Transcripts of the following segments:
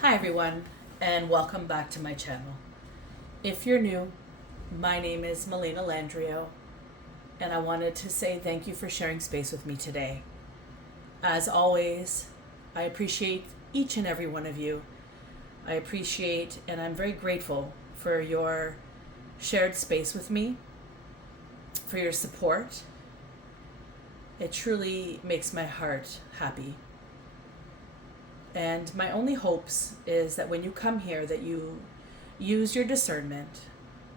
Hi everyone, and welcome back to my channel. If you're new, my name is Melina Landrio, and I wanted to say thank you for sharing space with me today. As always, I appreciate each and every one of you. I appreciate and I'm very grateful for your shared space with me, for your support. It truly makes my heart happy. And my only hopes is that when you come here that you use your discernment,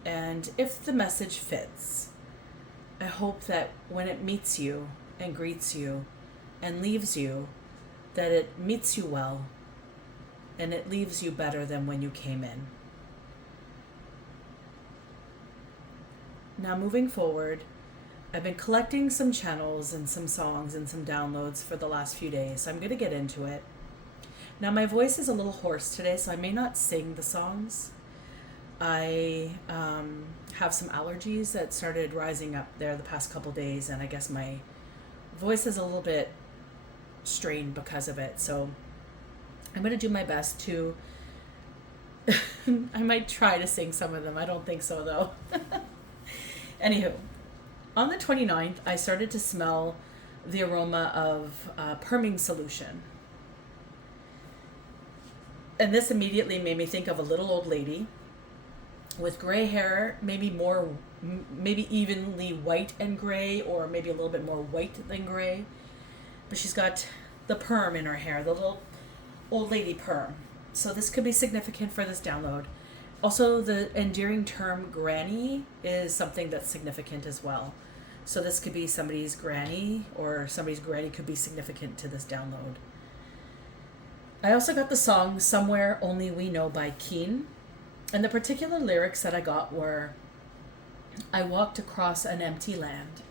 and if the message fits, I hope that when it meets you and greets you and leaves you, that it meets you well and it leaves you better than when you came in. Now moving forward, I've been collecting some channels and some songs and some downloads for the last few days, so I'm going to get into it. Now, my voice is a little hoarse today, so I may not sing the songs. I have some allergies that started rising up there the past couple days, and I guess my voice is a little bit strained because of it. So I'm going to do my best to... I might try to sing some of them. I don't think so, though. Anywho, on the 29th, I started to smell the aroma of perming solution. And this immediately made me think of a little old lady with gray hair, maybe evenly white and gray, or maybe a little bit more white than gray. But she's got the perm in her hair, the little old lady perm. So this could be significant for this download. Also, the endearing term granny is something that's significant as well. So this could be somebody's granny, or somebody's granny could be significant to this download. I also got the song Somewhere Only We Know by Keen. And the particular lyrics that I got were, I walked across an empty land.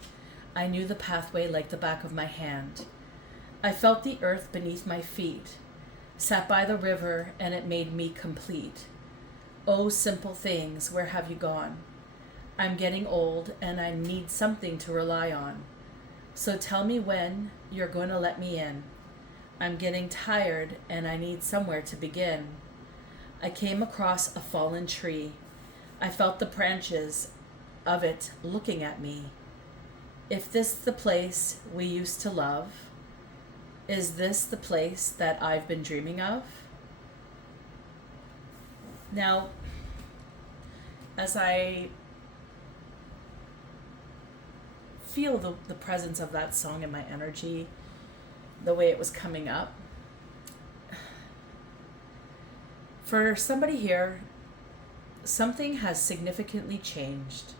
I knew the pathway like the back of my hand. I felt the earth beneath my feet. Sat by the river and it made me complete. Oh, simple things, where have you gone? I'm getting old and I need something to rely on. So tell me when you're going to let me in. I'm getting tired and I need somewhere to begin. I came across a fallen tree. I felt the branches of it looking at me. If this the place we used to love, is this the place that I've been dreaming of? Now, as I feel the presence of that song in my energy, the way it was coming up. For somebody here, something has significantly changed,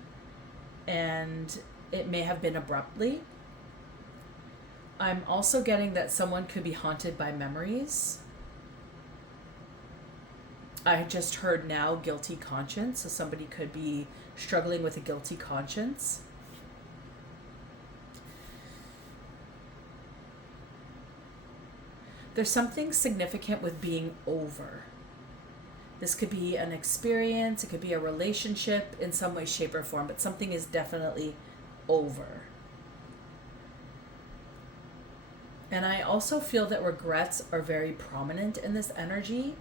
and it may have been abruptly. I'm also getting that someone could be haunted by memories. I just heard now guilty conscience, so somebody could be struggling with a guilty conscience. There's something significant with being over. This could be an experience, it could be a relationship in some way, shape, or form, but something is definitely over. And I also feel that regrets are very prominent in this energy,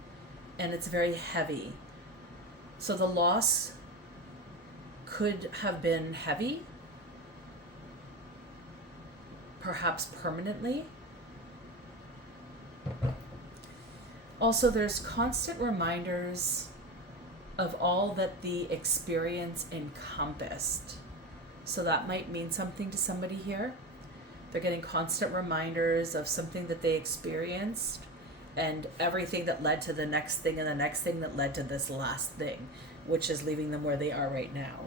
and it's very heavy. So the loss could have been heavy, perhaps permanently. Also, there's constant reminders of all that the experience encompassed. So that might mean something to somebody here. They're getting constant reminders of something that they experienced and everything that led to the next thing and the next thing that led to this last thing, which is leaving them where they are right now.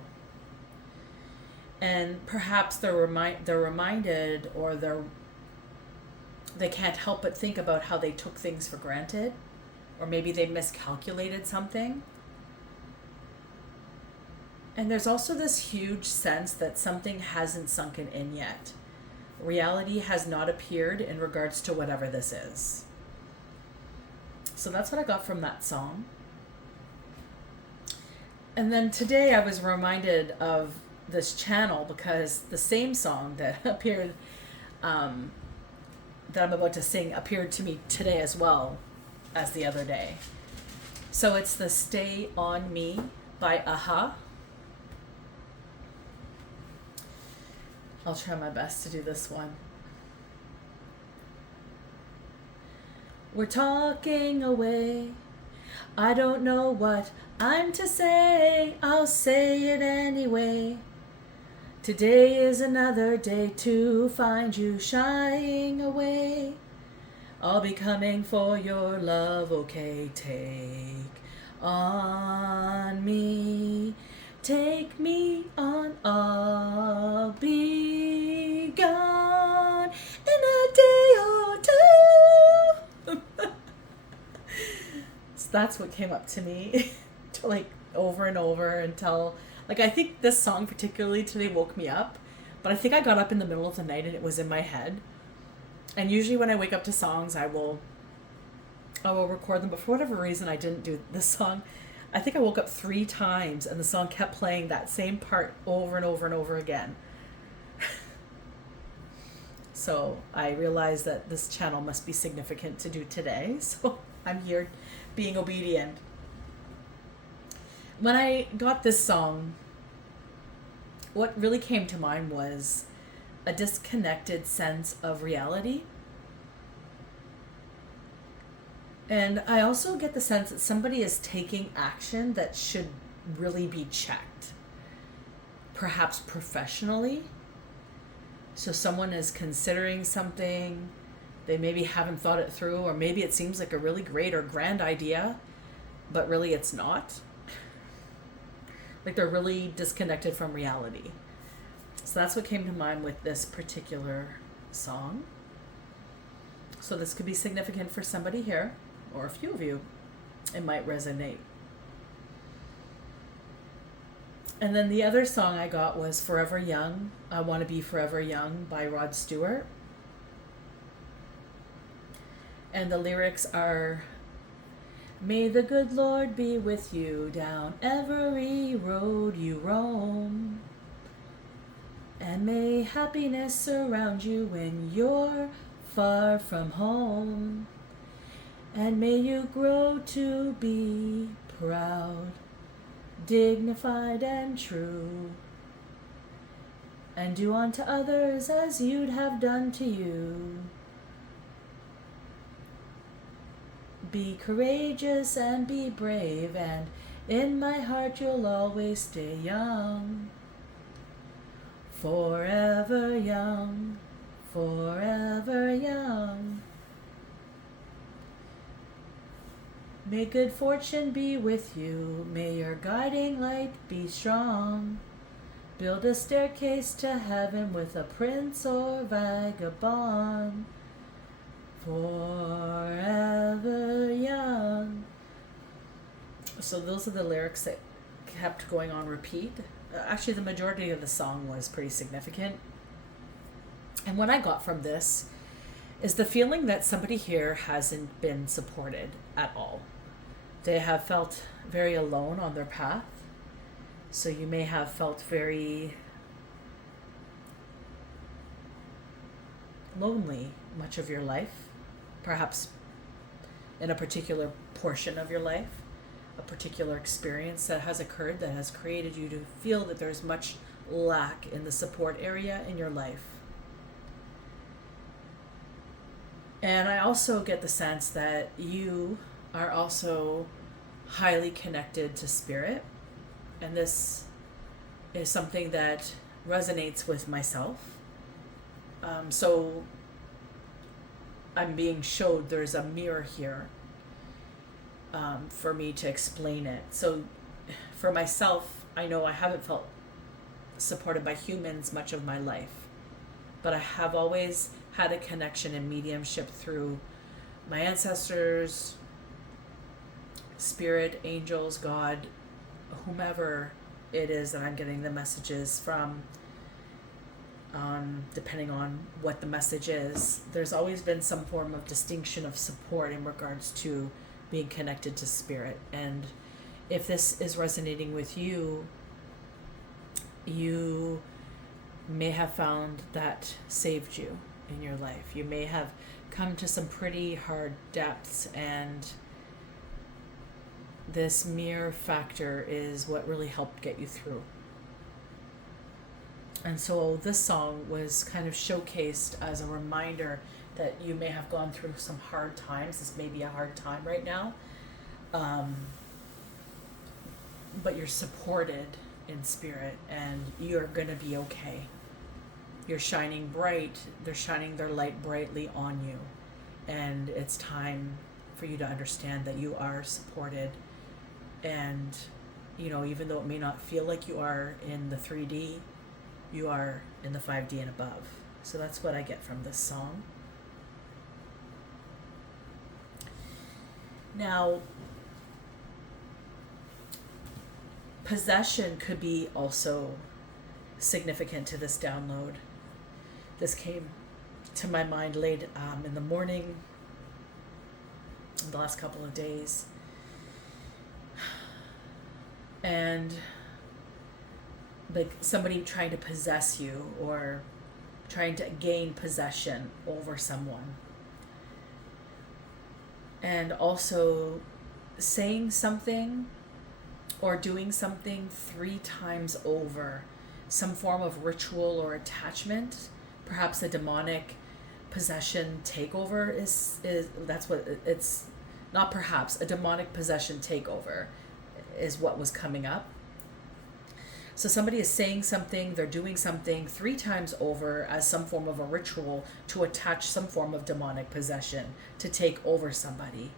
And perhaps they're reminded, or they can't help but think about how they took things for granted, or maybe they miscalculated something. And there's also this huge sense that something hasn't sunken in yet. Reality has not appeared in regards to whatever this is. So that's what I got from that song. And then today I was reminded of this channel because the same song that appeared that I'm about to sing appeared to me today as well. as the other day. So it's the Stay On Me by Aha. I'll try my best to do this one. We're talking away. I don't know what I'm to say. I'll say it anyway. Today is another day to find you shying away. I'll be coming for your love, okay? Take on me. Take me on. I'll be gone in a day or two. So that's what came up to me to like over and over until like I think this song particularly today woke me up, but I think I got up in the middle of the night and it was in my head. And usually when I wake up to songs, I will record them, but for whatever reason I didn't do this song. I think I woke up 3 times and the song kept playing that same part over and over and over again. So I realized that this channel must be significant to do today. So I'm here being obedient. When I got this song, what really came to mind was a disconnected sense of reality. And I also get the sense that somebody is taking action that should really be checked, perhaps professionally. So someone is considering something, they maybe haven't thought it through, or maybe it seems like a really great or grand idea, but really it's not. Like they're really disconnected from reality. So that's what came to mind with this particular song. So this could be significant for somebody here, or a few of you. It might resonate. And then the other song I got was Forever Young, I Want to Be Forever Young by Rod Stewart. And the lyrics are, may the good Lord be with you down every road you roam. And may happiness surround you when you're far from home. And may you grow to be proud, dignified and true, and do unto others as you'd have done to you. Be courageous and be brave, and in my heart you'll always stay young. Forever young, forever young. May good fortune be with you, may your guiding light be strong. Build a staircase to heaven with a prince or vagabond. Forever young. So those are the lyrics that kept going on repeat. Actually, the majority of the song was pretty significant. And what I got from this is the feeling that somebody here hasn't been supported at all. They have felt very alone on their path. So you may have felt very lonely much of your life, perhaps in a particular portion of your life, a particular experience that has occurred that has created you to feel that there's much lack in the support area in your life. And I also get the sense that you are also highly connected to spirit. And this is something that resonates with myself. So I'm being showed there's a mirror here for me to explain it. So for myself, I know I haven't felt supported by humans much of my life, but I have always had a connection and mediumship through my ancestors, spirit, angels, God, whomever it is that I'm getting the messages from, depending on what the message is. There's always been some form of distinction of support in regards to being connected to spirit. And if this is resonating with you, you may have found that saved you in your life. You may have come to some pretty hard depths and this mirror factor is what really helped get you through. And so this song was kind of showcased as a reminder that you may have gone through some hard times. This may be a hard time right now. But you're supported in spirit and you're going to be okay. You're shining bright. They're shining their light brightly on you. And it's time for you to understand that you are supported. And, you know, even though it may not feel like you are in the 3D, you are in the 5D and above. So that's what I get from this song. Now, possession could be also significant to this download. This came to my mind late in the morning, in the last couple of days. And like somebody trying to possess you or trying to gain possession over someone. And also saying something or doing something 3 times over, some form of ritual or attachment, perhaps a demonic possession takeover is that's what it's not. Perhaps a demonic possession takeover is what was coming up. So somebody is saying something, they're doing something 3 times over as some form of a ritual to attach some form of demonic possession to take over somebody.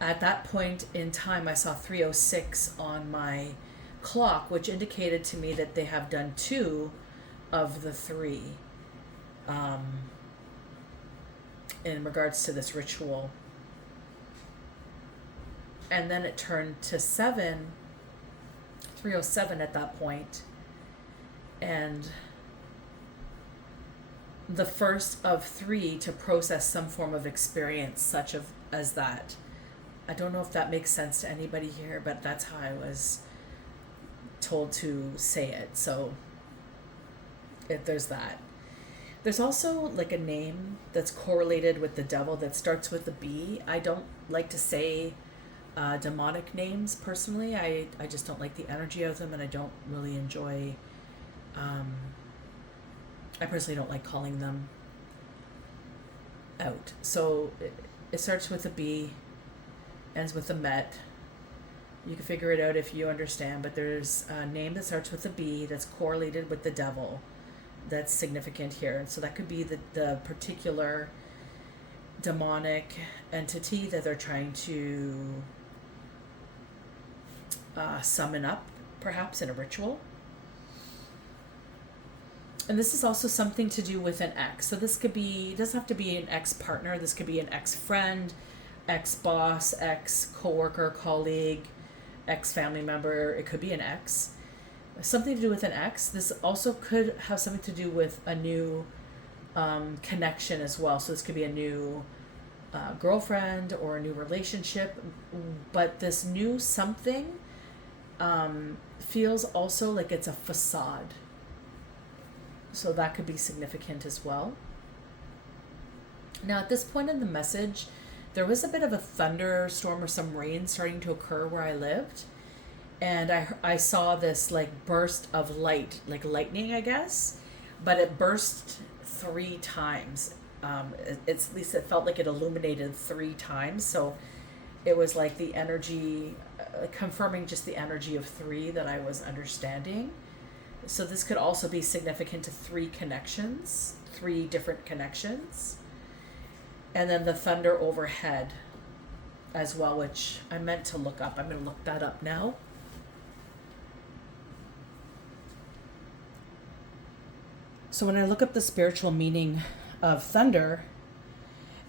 At that point in time, I saw 3:06 on my clock, which indicated to me that they have done 2 of the 3 in regards to this ritual. And then it turned to 3:07 at that point, and the first of 3 to process some form of experience such as that. I don't know if that makes sense to anybody here, but that's how I was told to say it. So there's that. There's also like a name that's correlated with the devil that starts with a B. I don't like to say demonic names personally. I just don't like the energy of them, and I don't really enjoy I personally don't like calling them out. So it starts with a B, ends with a Met. You can figure it out if you understand, but there's a name that starts with a B that's correlated with the devil that's significant here. And so that could be the particular demonic entity that they're trying to summon up, perhaps in a ritual. And this is also something to do with an ex. So this could be, it doesn't have to be an ex-partner. This could be an ex-friend, ex-boss, ex-coworker, colleague, ex-family member. It could be an ex. Something to do with an ex. This also could have something to do with a new connection as well. So this could be a new girlfriend or a new relationship. But this new something feels also like it's a facade. So that could be significant as well. Now, at this point in the message, there was a bit of a thunderstorm or some rain starting to occur where I lived. And I saw this like burst of light, like lightning, I guess. But it burst 3 times. At least it felt like it illuminated 3 times. So it was like the energy, confirming just the energy of 3 that I was understanding. So this could also be significant to 3 connections, 3 different connections. And then the thunder overhead as well, which I meant to look up. I'm going to look that up now. So when I look up the spiritual meaning of thunder,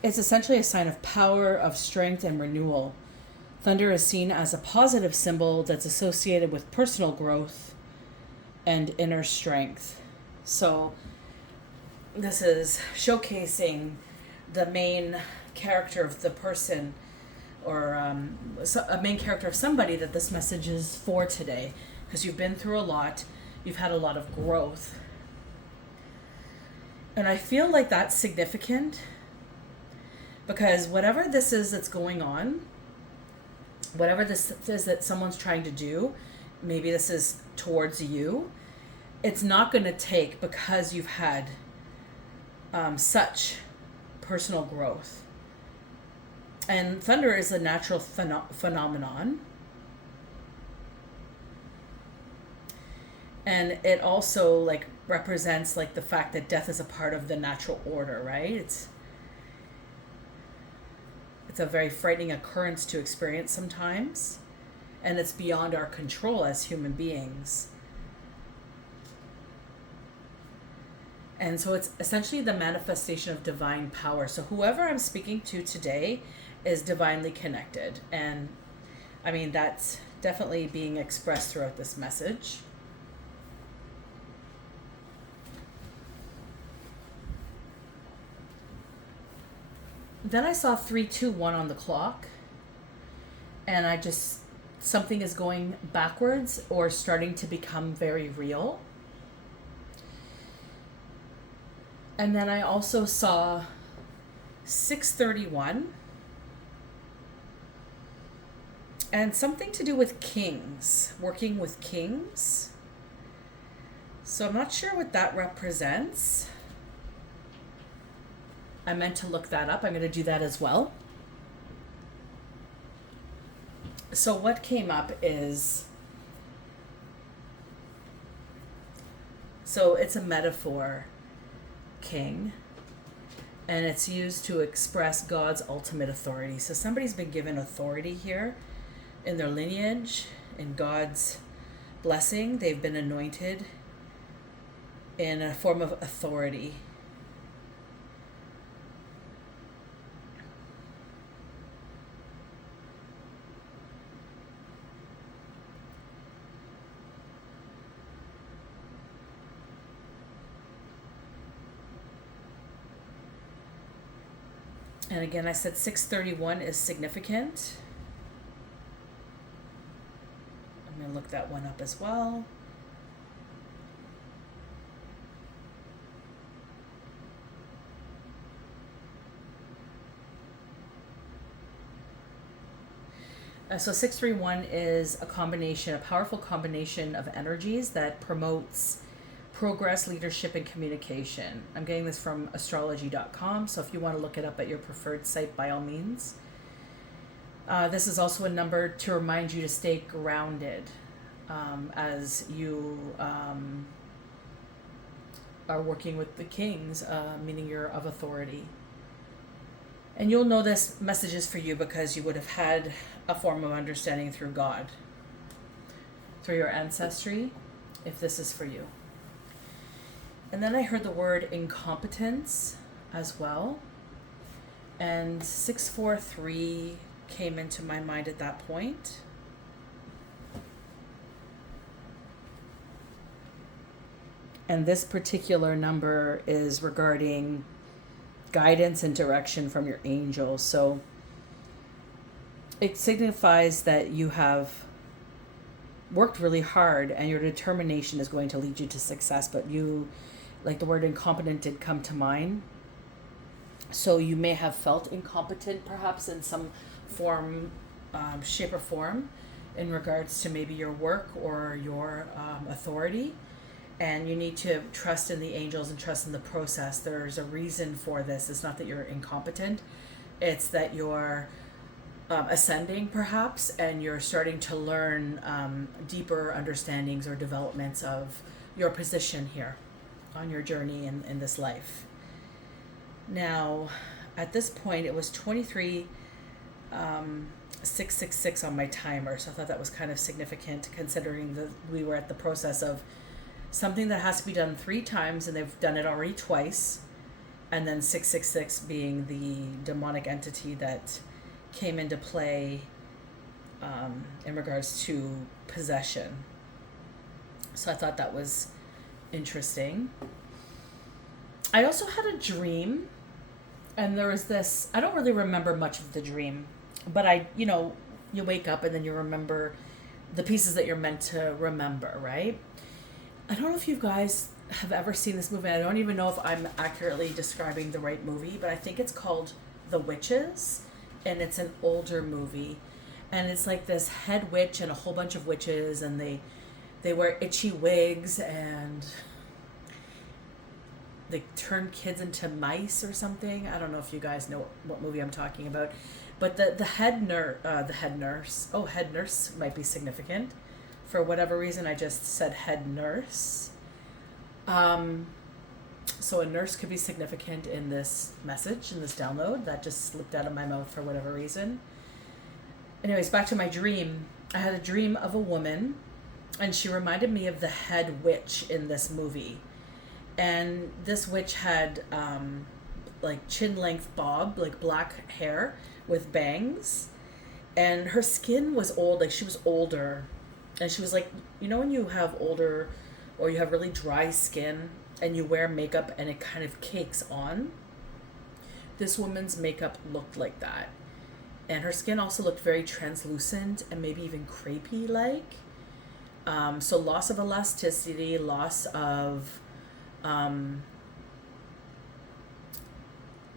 it's essentially a sign of power, of strength, and renewal. Thunder is seen as a positive symbol that's associated with personal growth and inner strength. So this is showcasing the main character of the person, or a main character of somebody that this message is for today, because you've been through a lot, you've had a lot of growth. And I feel like that's significant because whatever this is that's going on, whatever this is that someone's trying to do, maybe this is towards you, it's not going to take, because you've had such personal growth. And thunder is a natural phenomenon. And it also like represents like the fact that death is a part of the natural order, right? It's a very frightening occurrence to experience sometimes, and it's beyond our control as human beings. And so it's essentially the manifestation of divine power. So whoever I'm speaking to today is divinely connected. And I mean, that's definitely being expressed throughout this message. Then I saw 3, 2, 1 on the clock. And something is going backwards or starting to become very real. And then I also saw 631 and something to do with kings, working with kings. So I'm not sure what that represents. I meant to look that up. I'm going to do that as well. So what came up is, so it's a metaphor, king, and it's used to express God's ultimate authority. So somebody's been given authority here in their lineage, in God's blessing. They've been anointed in a form of authority. And again, I said 631 is significant. I'm going to look that one up as well. So 631 is a powerful combination of energies that promotes progress, leadership, and communication. I'm getting this from astrology.com, so if you want to look it up at your preferred site, by all means. This is also a number to remind you to stay grounded as you are working with the kings, meaning you're of authority. And you'll know this message is for you because you would have had a form of understanding through God, through your ancestry, if this is for you. And then I heard the word incompetence as well. And 643 came into my mind at that point. And this particular number is regarding guidance and direction from your angels. So it signifies that you have worked really hard and your determination is going to lead you to success, but you, like the word incompetent did come to mind. So you may have felt incompetent perhaps in some form, shape or form in regards to maybe your work or your authority. And you need to trust in the angels and trust in the process. There's a reason for this. It's not that you're incompetent. It's that you're ascending perhaps, and you're starting to learn deeper understandings or developments of your position here on your journey in this life. Now, at this point, it was 23,666 on my timer, so I thought that was kind of significant considering that we were at the process of something that has to be done 3 times, and they've done it already twice, and then 666 being the demonic entity that came into play in regards to possession. So I thought that was interesting. I also had a dream, and there was this, I don't really remember much of the dream, but you wake up and then you remember the pieces that you're meant to remember, right? I don't know if you guys have ever seen this movie. I don't even know if I'm accurately describing the right movie, but I think it's called The Witches, and it's an older movie. and it's like this head witch and a whole bunch of witches, and they wear itchy wigs, and they turn kids into mice or something. I don't know if you guys know what movie I'm talking about, but the head nurse might be significant. For whatever reason, I just said head nurse. So a nurse could be significant in this message, in this download. That just slipped out of my mouth for whatever reason. Anyways, back to my dream. I had a dream of a woman, and she reminded me of the head witch in this movie. And this witch had like chin length bob, like black hair with bangs. And her skin was old, like she was older. And she was like, you know when you have older or you have really dry skin and you wear makeup and it kind of cakes on? This woman's makeup looked like that. And her skin also looked very translucent and maybe even crepey like. So loss of elasticity, loss of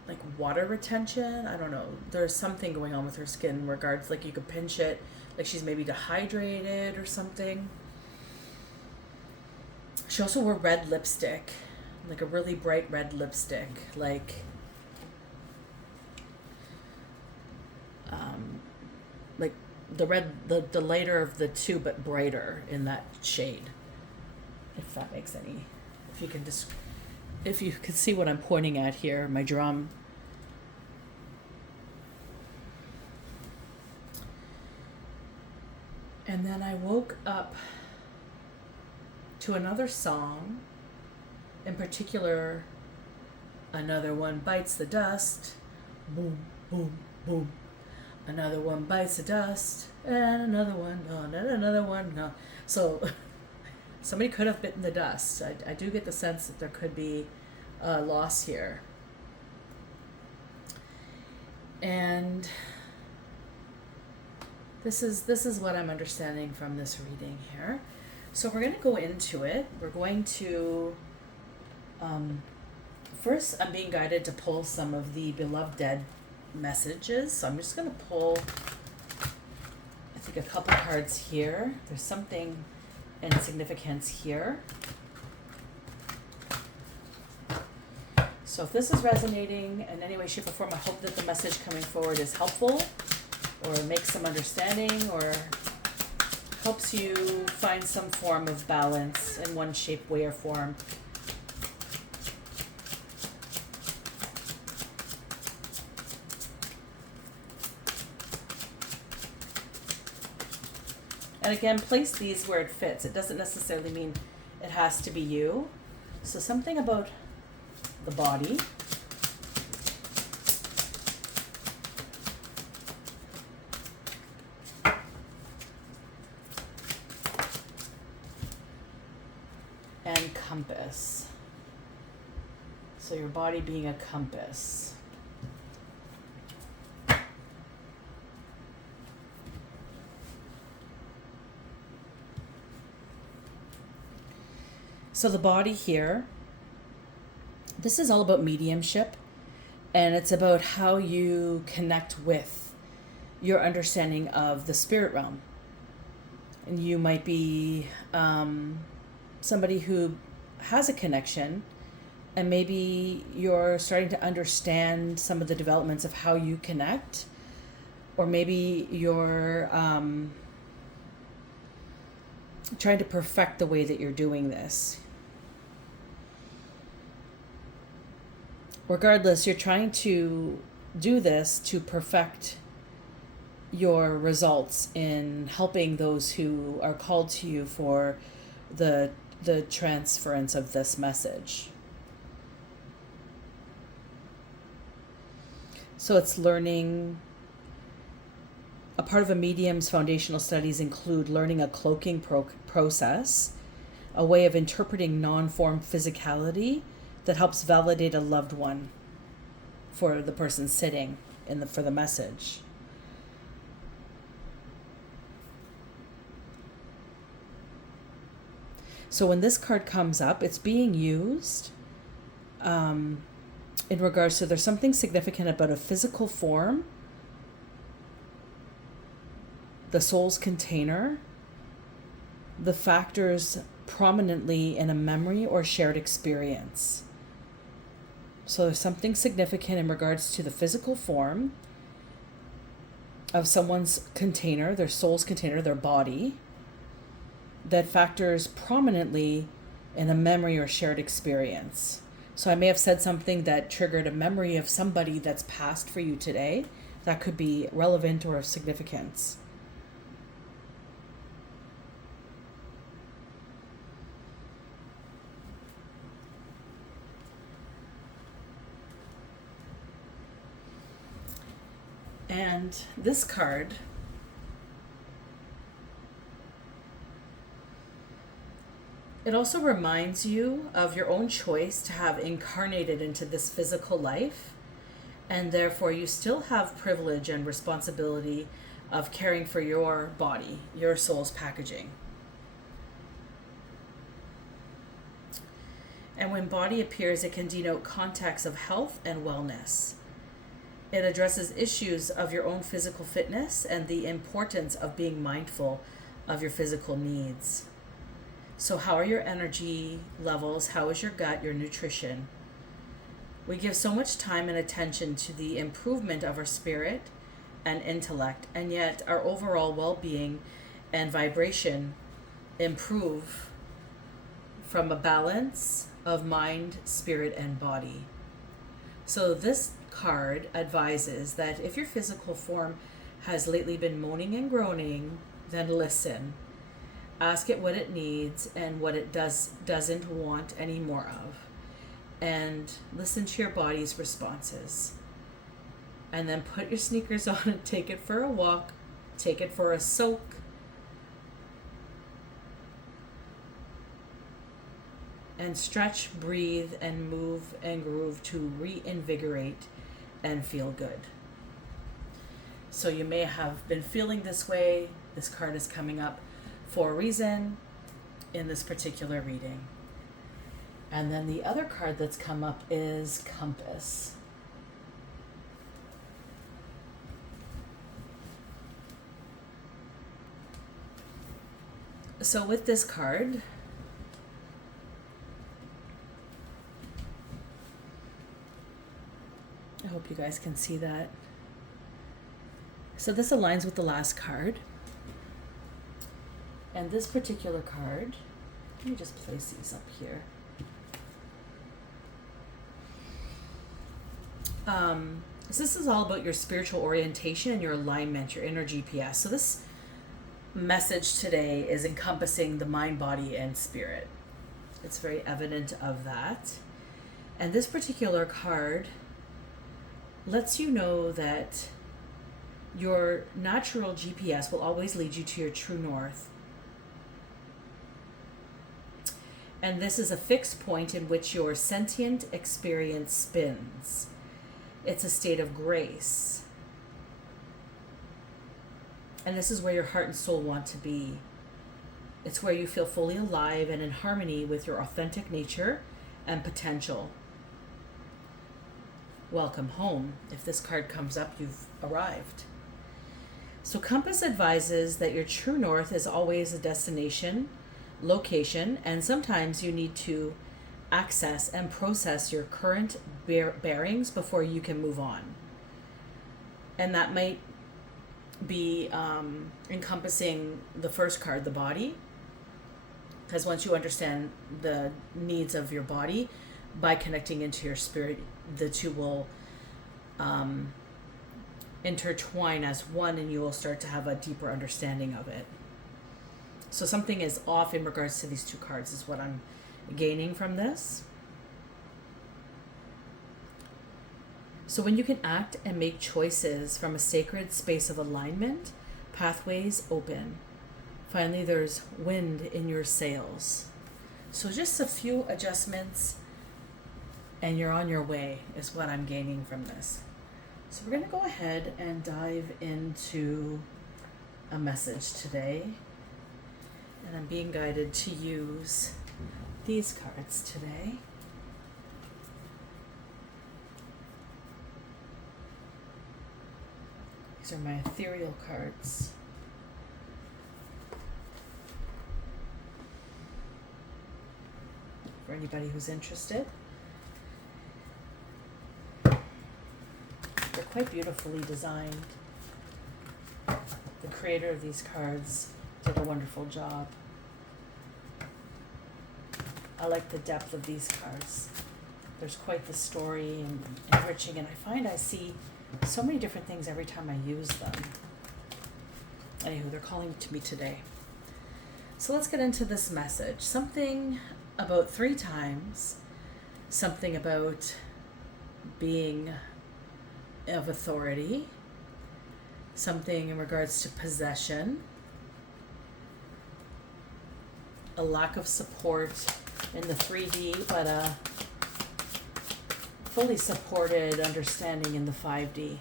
like water retention. I don't know. There's something going on with her skin in regards, like you could pinch it, like she's maybe dehydrated or something. She also wore red lipstick, like a really bright red lipstick, like the red, the lighter of the two, but brighter in that shade. If that makes any, if you can see what I'm pointing at here, my drum. And then I woke up to another song, in particular, another one bites the dust, boom, boom, boom. Another one bites the dust, and another one, no, and another one, no. So somebody could have bitten the dust. I do get the sense that there could be a loss here. And this is what I'm understanding from this reading here. So we're going to go into it. We're going to, first I'm being guided to pull some of the beloved dead messages. So I'm just going to pull, I think, a couple cards here. There's something in significance here. So if this is resonating in any way, shape, or form, I hope that the message coming forward is helpful or makes some understanding or helps you find some form of balance in one shape, way, or form. And again, place these where it fits. It doesn't necessarily mean it has to be you. So something about the body. And compass. So your body being a compass. So the body here, this is all about mediumship, and it's about how you connect with your understanding of the spirit realm. And you might be somebody who has a connection, and maybe you're starting to understand some of the developments of how you connect, or maybe you're trying to perfect the way that you're doing this. Regardless, you're trying to do this to perfect your results in helping those who are called to you for the transference of this message. So it's learning. A part of a medium's foundational studies include learning a cloaking process, a way of interpreting non-form physicality that helps validate a loved one for the person sitting for the message. So when this card comes up, it's being used in regards to, there's something significant about a physical form the soul's container, the factors prominently in a memory or shared experience. So there's something significant in regards to the physical form of someone's container, their soul's container, their body, that factors prominently in a memory or shared experience. So I may have said something that triggered a memory of somebody that's passed for you today. That could be relevant or of significance. And this card it also reminds you of your own choice to have incarnated into this physical life, and therefore you still have privilege and responsibility of caring for your body, your soul's packaging. And when body appears, it can denote context of health and wellness. It addresses issues of your own physical fitness and the importance of being mindful of your physical needs. So how are your energy levels? How is your gut, your nutrition? We give so much time and attention to the improvement of our spirit and intellect, and yet our overall well-being and vibration improve from a balance of mind, spirit, and body. So this card advises that if your physical form has lately been moaning and groaning, then listen. Ask it what it needs and what it doesn't want any more of. And listen to your body's responses. And then put your sneakers on and take it for a walk. Take it for a soak. And stretch, breathe, and move and groove to reinvigorate and feel good. So you may have been feeling this way. This card is coming up for a reason in this particular reading. And then the other card that's come up is Compass. So with this card, I hope you guys can see that. So this aligns with the last card. And this particular card, let me just place these up here. So this is all about your spiritual orientation and your alignment, your inner GPS. So this message today is encompassing the mind, body, and spirit. It's very evident of that. And this particular card lets you know that your natural GPS will always lead you to your true north. And this is a fixed point in which your sentient experience spins. It's a state of grace. And this is where your heart and soul want to be. It's where you feel fully alive and in harmony with your authentic nature and potential. Welcome home. If this card comes up, you've arrived. So Compass advises that your true north is always a destination, location, and sometimes you need to access and process your current bearings before you can move on. And that might be encompassing the first card, the body, because once you understand the needs of your body by connecting into your spirit, the two will intertwine as one, and you will start to have a deeper understanding of it. So something is off in regards to these two cards is what I'm gaining from this. So when you can act and make choices from a sacred space of alignment, pathways open. Finally, there's wind in your sails. So just a few adjustments and you're on your way is what I'm gaining from this. So we're going to go ahead and dive into a message today. And I'm being guided to use these cards today. These are my ethereal cards. for anybody who's interested. They're quite beautifully designed. The creator of these cards did a wonderful job. I like the depth of these cards. There's quite the story and enriching, and I find I see so many different things every time I use them. Anywho, they're calling to me today. So let's get into this message. Something about 3 times, something about being of authority, something in regards to possession, a lack of support in the 3D, but a fully supported understanding in the 5D.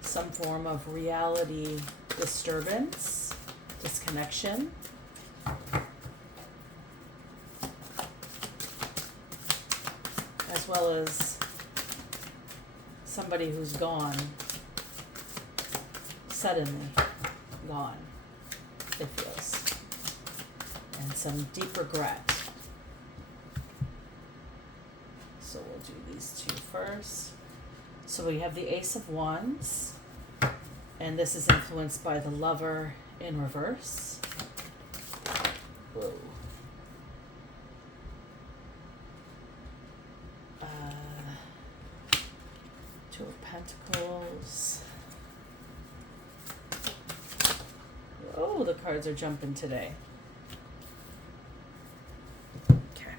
Some form of reality disturbance, disconnection. As well as somebody who's gone, suddenly gone, it feels. And some deep regret. So we'll do these 2 first. So we have the Ace of Wands, and this is influenced by the Lover in reverse. Whoa. Two of Pentacles. Oh, the cards are jumping today. Okay.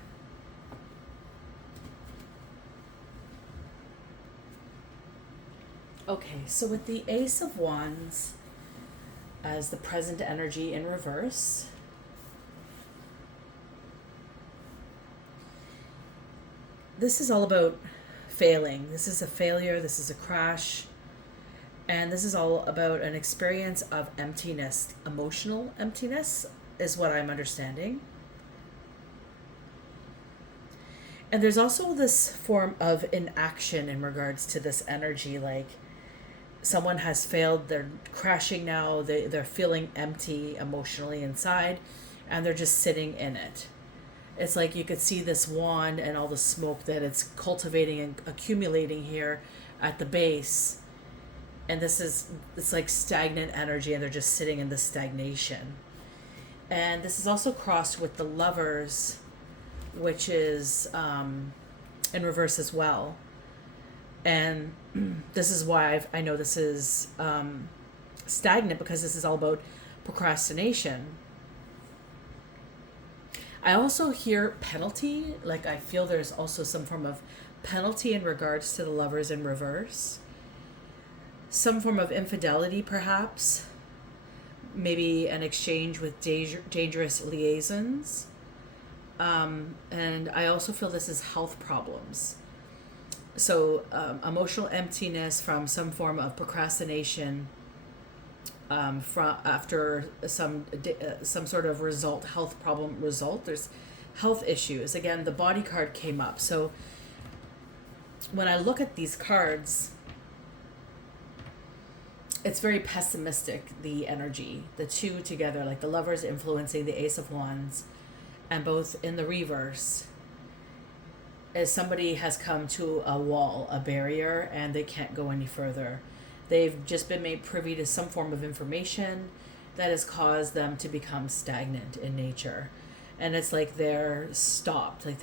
Okay, so with the Ace of Wands as the present energy in reverse, this is all about failing. This is a failure, this is a crash, and this is all about an experience of emptiness. Emotional emptiness is what I'm understanding. And there's also this form of inaction in regards to this energy, like someone has failed, they're crashing now, they're feeling empty emotionally inside, and they're just sitting in it. It's like you could see this wand and all the smoke that it's cultivating and accumulating here at the base. And it's like stagnant energy, and they're just sitting in the stagnation. And this is also crossed with the Lovers, which is in reverse as well. And this is why I know this is stagnant, because this is all about procrastination. I also hear penalty, like I feel there's also some form of penalty in regards to the Lovers in reverse. Some form of infidelity, perhaps. Maybe an exchange with dangerous liaisons. And I also feel this is health problems. So emotional emptiness from some form of procrastination from after some sort of health problem result. There's health issues. Again, the Body card came up. So when I look at these cards, it's very pessimistic, the energy. The 2 together, like the Lovers influencing the Ace of Wands, and both in the reverse, as somebody has come to a wall, a barrier, and they can't go any further. They've just been made privy to some form of information that has caused them to become stagnant in nature. And it's like they're stopped, like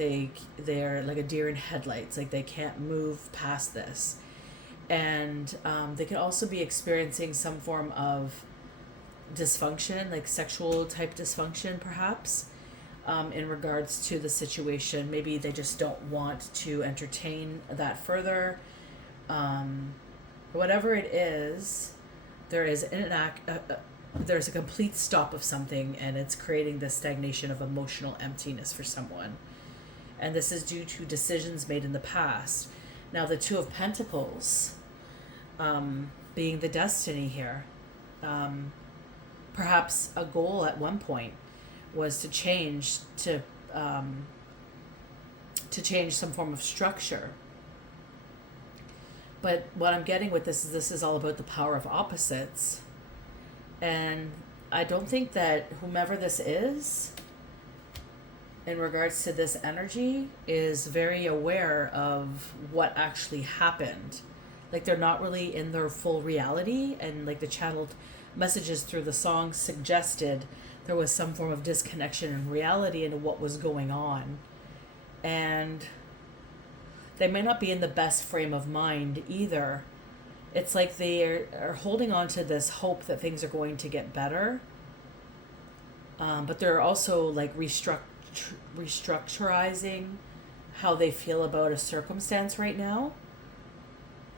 they're like a deer in headlights, like they can't move past this. And they could also be experiencing some form of dysfunction, like sexual type dysfunction perhaps, in regards to the situation. Maybe they just don't want to entertain that further. Whatever it is, there is there's a complete stop of something, and it's creating this stagnation of emotional emptiness for someone. And this is due to decisions made in the past. Now, the 2 of Pentacles, being the destiny here, perhaps a goal at one point was to change some form of structure. But what I'm getting with this is all about the power of opposites. And I don't think that whomever this is in regards to this energy is very aware of what actually happened. Like they're not really in their full reality, and like the channeled messages through the song suggested there was some form of disconnection in reality into what was going on. And they may not be in the best frame of mind either. It's like they are holding on to this hope that things are going to get better. But they're also like restructurizing how they feel about a circumstance right now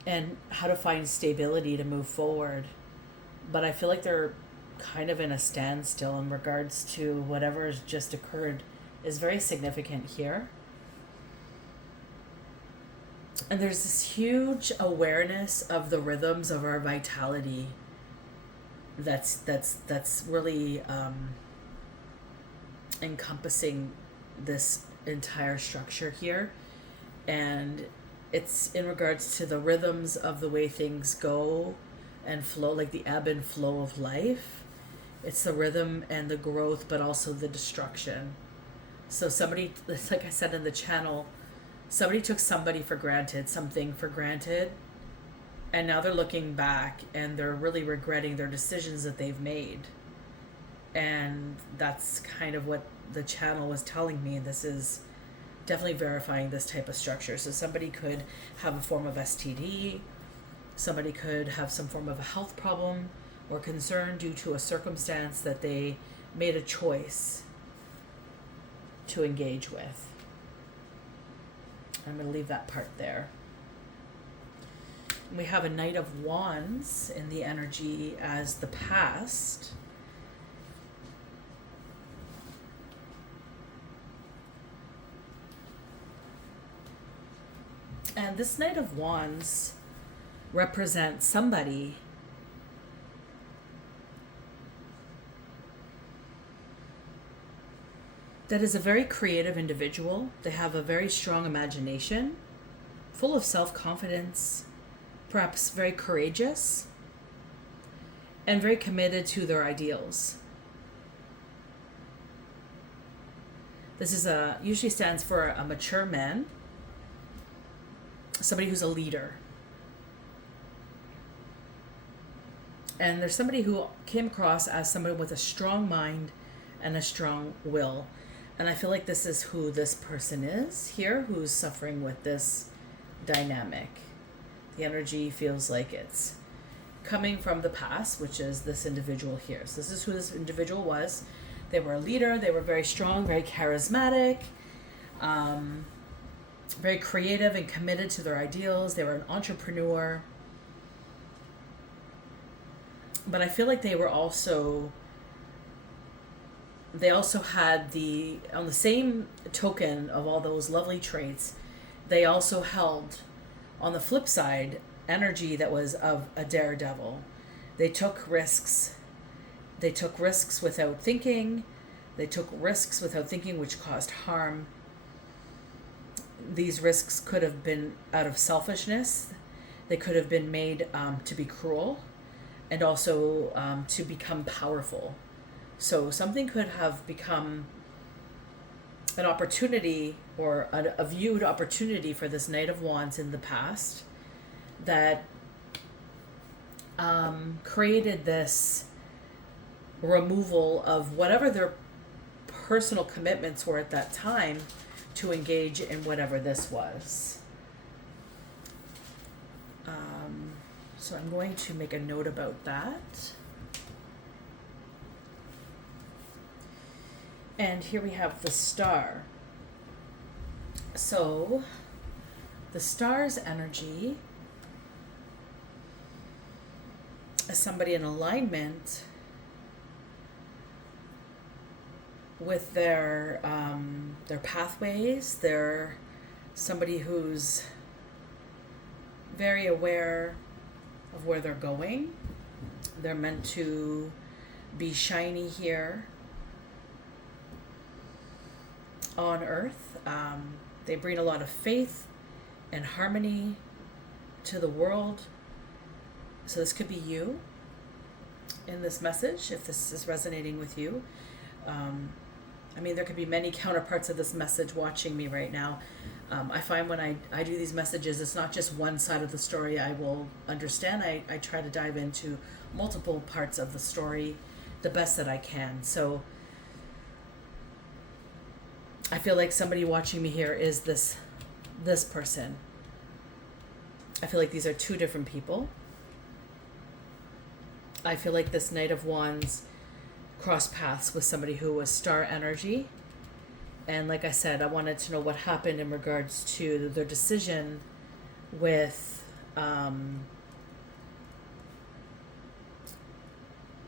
and how to find stability to move forward. But I feel like they're kind of in a standstill in regards to whatever has just occurred is very significant here. And there's this huge awareness of the rhythms of our vitality that's really encompassing this entire structure here. And it's in regards to the rhythms of the way things go and flow, like the ebb and flow of life. It's the rhythm and the growth, but also the destruction. So somebody, like I said in the channel, somebody took something for granted, and now they're looking back and they're really regretting their decisions that they've made. And that's kind of what the channel was telling me. This is definitely verifying this type of structure. So somebody could have a form of STD, somebody could have some form of a health problem or concern due to a circumstance that they made a choice to engage with. I'm going to leave that part there. We have a Knight of Wands in the energy as the past. And this Knight of Wands represents somebody that is a very creative individual. They have a very strong imagination, full of self-confidence, perhaps very courageous, and very committed to their ideals. This is usually stands for a mature man, somebody who's a leader. And there's somebody who came across as somebody with a strong mind and a strong will. And I feel like this is who this person is here, who's suffering with this dynamic. The energy feels like it's coming from the past, which is this individual here. So this is who this individual was. They were a leader. They were very strong, very charismatic, very creative and committed to their ideals. They were an entrepreneur. But I feel like they also had on the same token of all those lovely traits, they also held, on the flip side, energy that was of a daredevil. They took risks. They took risks without thinking. They took risks without thinking, which caused harm. These risks could have been out of selfishness. They could have been made to be cruel, and also to become powerful. So something could have become an opportunity or a viewed opportunity for this Knight of Wands in the past that created this removal of whatever their personal commitments were at that time to engage in whatever this was. So I'm going to make a note about that. And here we have the Star. So the Star's energy is somebody in alignment with their pathways. They're somebody who's very aware of where they're going. They're meant to be shiny here on earth. They bring a lot of faith and harmony to the world. So this could be you in this message, if this is resonating with you. I mean, there could be many counterparts of this message watching me right now. I find when I do these messages, it's not just one side of the story I will understand. I try to dive into multiple parts of the story the best that I can. So I feel like somebody watching me here is this person. I feel like these are two different people. I feel like this Knight of Wands crossed paths with somebody who was star energy. And like I said, I wanted to know what happened in regards to their decision with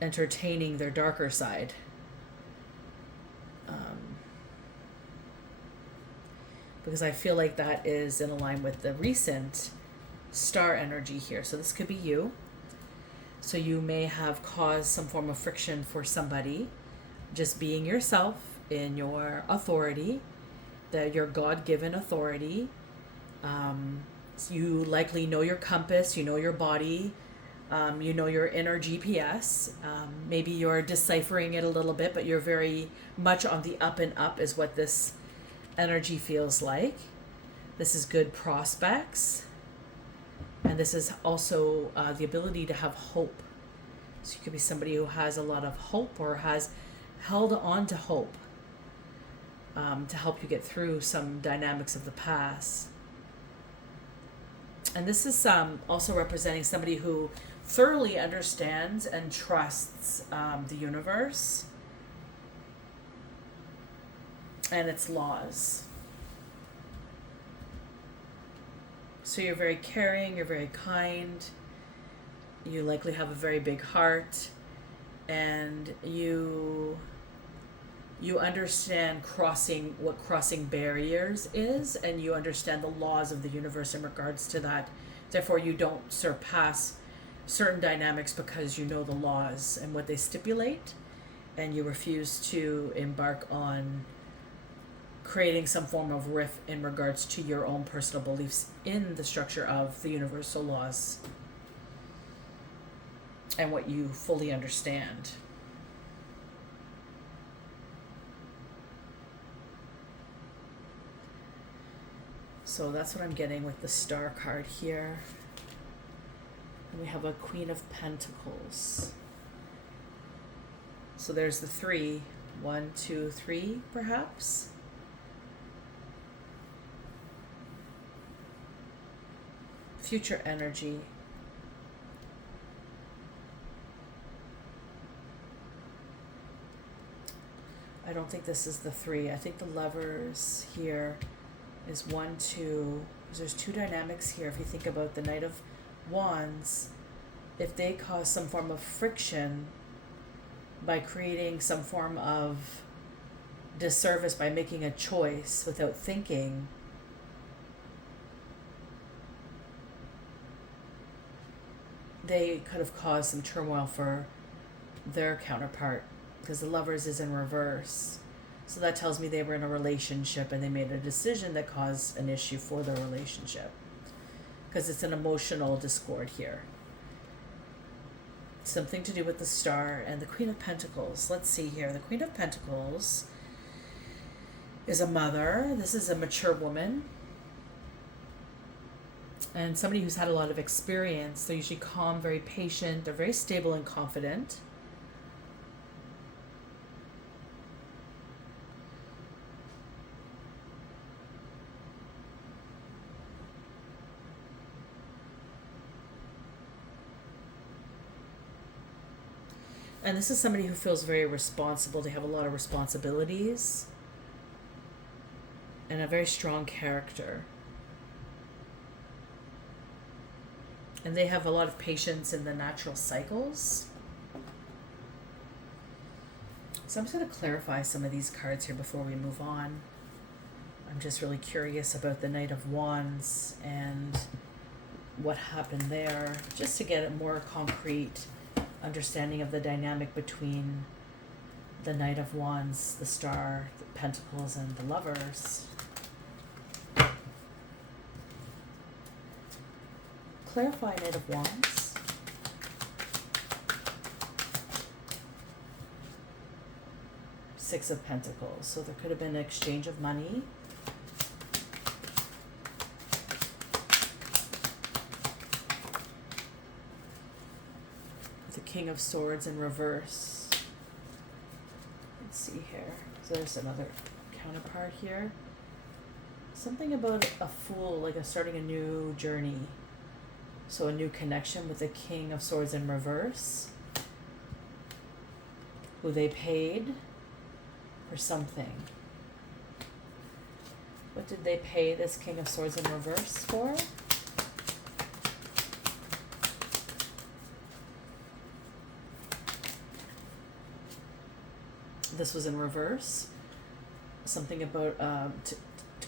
entertaining their darker side. Because I feel like that is in line with the recent star energy here. So this could be you. So you may have caused some form of friction for somebody, just being yourself in your authority, your God-given authority. So you likely know your compass, you know your body, you know your inner GPS. Maybe you're deciphering it a little bit, but you're very much on the up and up is what this energy feels like. This is good prospects. And this is also the ability to have hope. So you could be somebody who has a lot of hope or has held on to hope to help you get through some dynamics of the past. And this is also representing somebody who thoroughly understands and trusts the universe and its laws. So you're very caring, you're very kind, you likely have a very big heart, and you understand what crossing barriers is, and you understand the laws of the universe in regards to that. Therefore, you don't surpass certain dynamics because you know the laws and what they stipulate, and you refuse to embark on creating some form of rift in regards to your own personal beliefs in the structure of the universal laws and what you fully understand. So that's what I'm getting with the Star card here. And we have a Queen of Pentacles. So there's the 3. 1, 2, 3, perhaps. Future energy. I don't think this is the 3. I think the Lovers here is 1, 2. There's 2 dynamics here. If you think about the Knight of Wands, if they cause some form of friction by creating some form of disservice by making a choice without thinking, they could have caused some turmoil for their counterpart, because the Lovers is in reverse. So that tells me they were in a relationship and they made a decision that caused an issue for their relationship, because it's an emotional discord here. Something to do with the Star and the Queen of Pentacles. Let's see here. The Queen of Pentacles is a mother. This is a mature woman. And somebody who's had a lot of experience. They're usually calm, very patient. They're very stable and confident. And this is somebody who feels very responsible. They have a lot of responsibilities and a very strong character. And they have a lot of patience in the natural cycles. So I'm just going to clarify some of these cards here before we move on. I'm just really curious about the Knight of Wands and what happened there, just to get a more concrete understanding of the dynamic between the Knight of Wands, the Star, the Pentacles, and the Lovers. Clarify Knight of Wands. Six of Pentacles. So there could have been an exchange of money. The King of Swords in reverse. Let's see here. So there's another counterpart here. Something about a fool, like starting a new journey. So a new connection with the King of Swords in reverse. Who they paid for something. What did they pay this King of Swords in reverse for? This was in reverse. Something about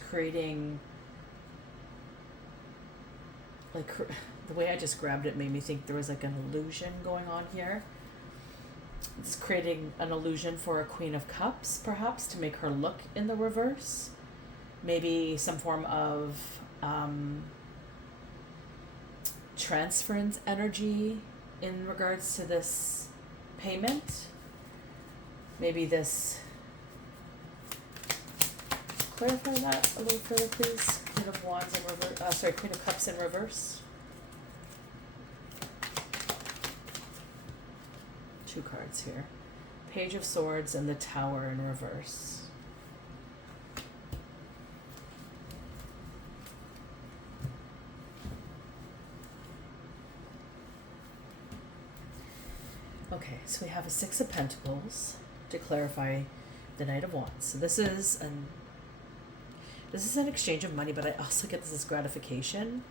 creating, like, the way I just grabbed it made me think there was like an illusion going on here. It's creating an illusion for a Queen of Cups, perhaps, to make her look in the reverse. Maybe some form of transference energy in regards to this payment. Maybe this... Clarify that a little further, please. Queen of Wands in reverse. Queen of Cups in reverse. Two cards here. Page of Swords and the Tower in reverse. Okay, so we have a Six of Pentacles to clarify the Knight of Wands. So this is an exchange of money, but I also get this as gratification.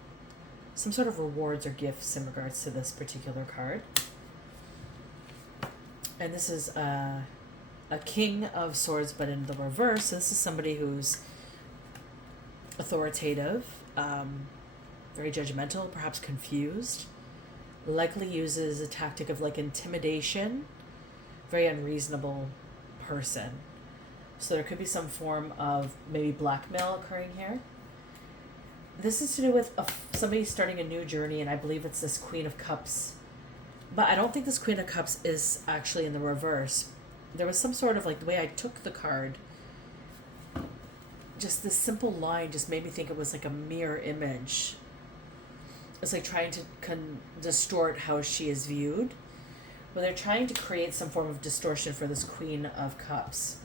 Some sort of rewards or gifts in regards to this particular card. And this is a King of Swords, but in the reverse. So this is somebody who's authoritative, very judgmental, perhaps confused, likely uses a tactic of like intimidation, very unreasonable person. So there could be some form of maybe blackmail occurring here. This is to do with somebody starting a new journey, and I believe it's this Queen of Cups. But I don't think this Queen of Cups is actually in the reverse. There was some sort of, like, the way I took the card, just this simple line just made me think it was like a mirror image. It's like trying to distort how she is viewed. Well, they're trying to create some form of distortion for this Queen of Cups.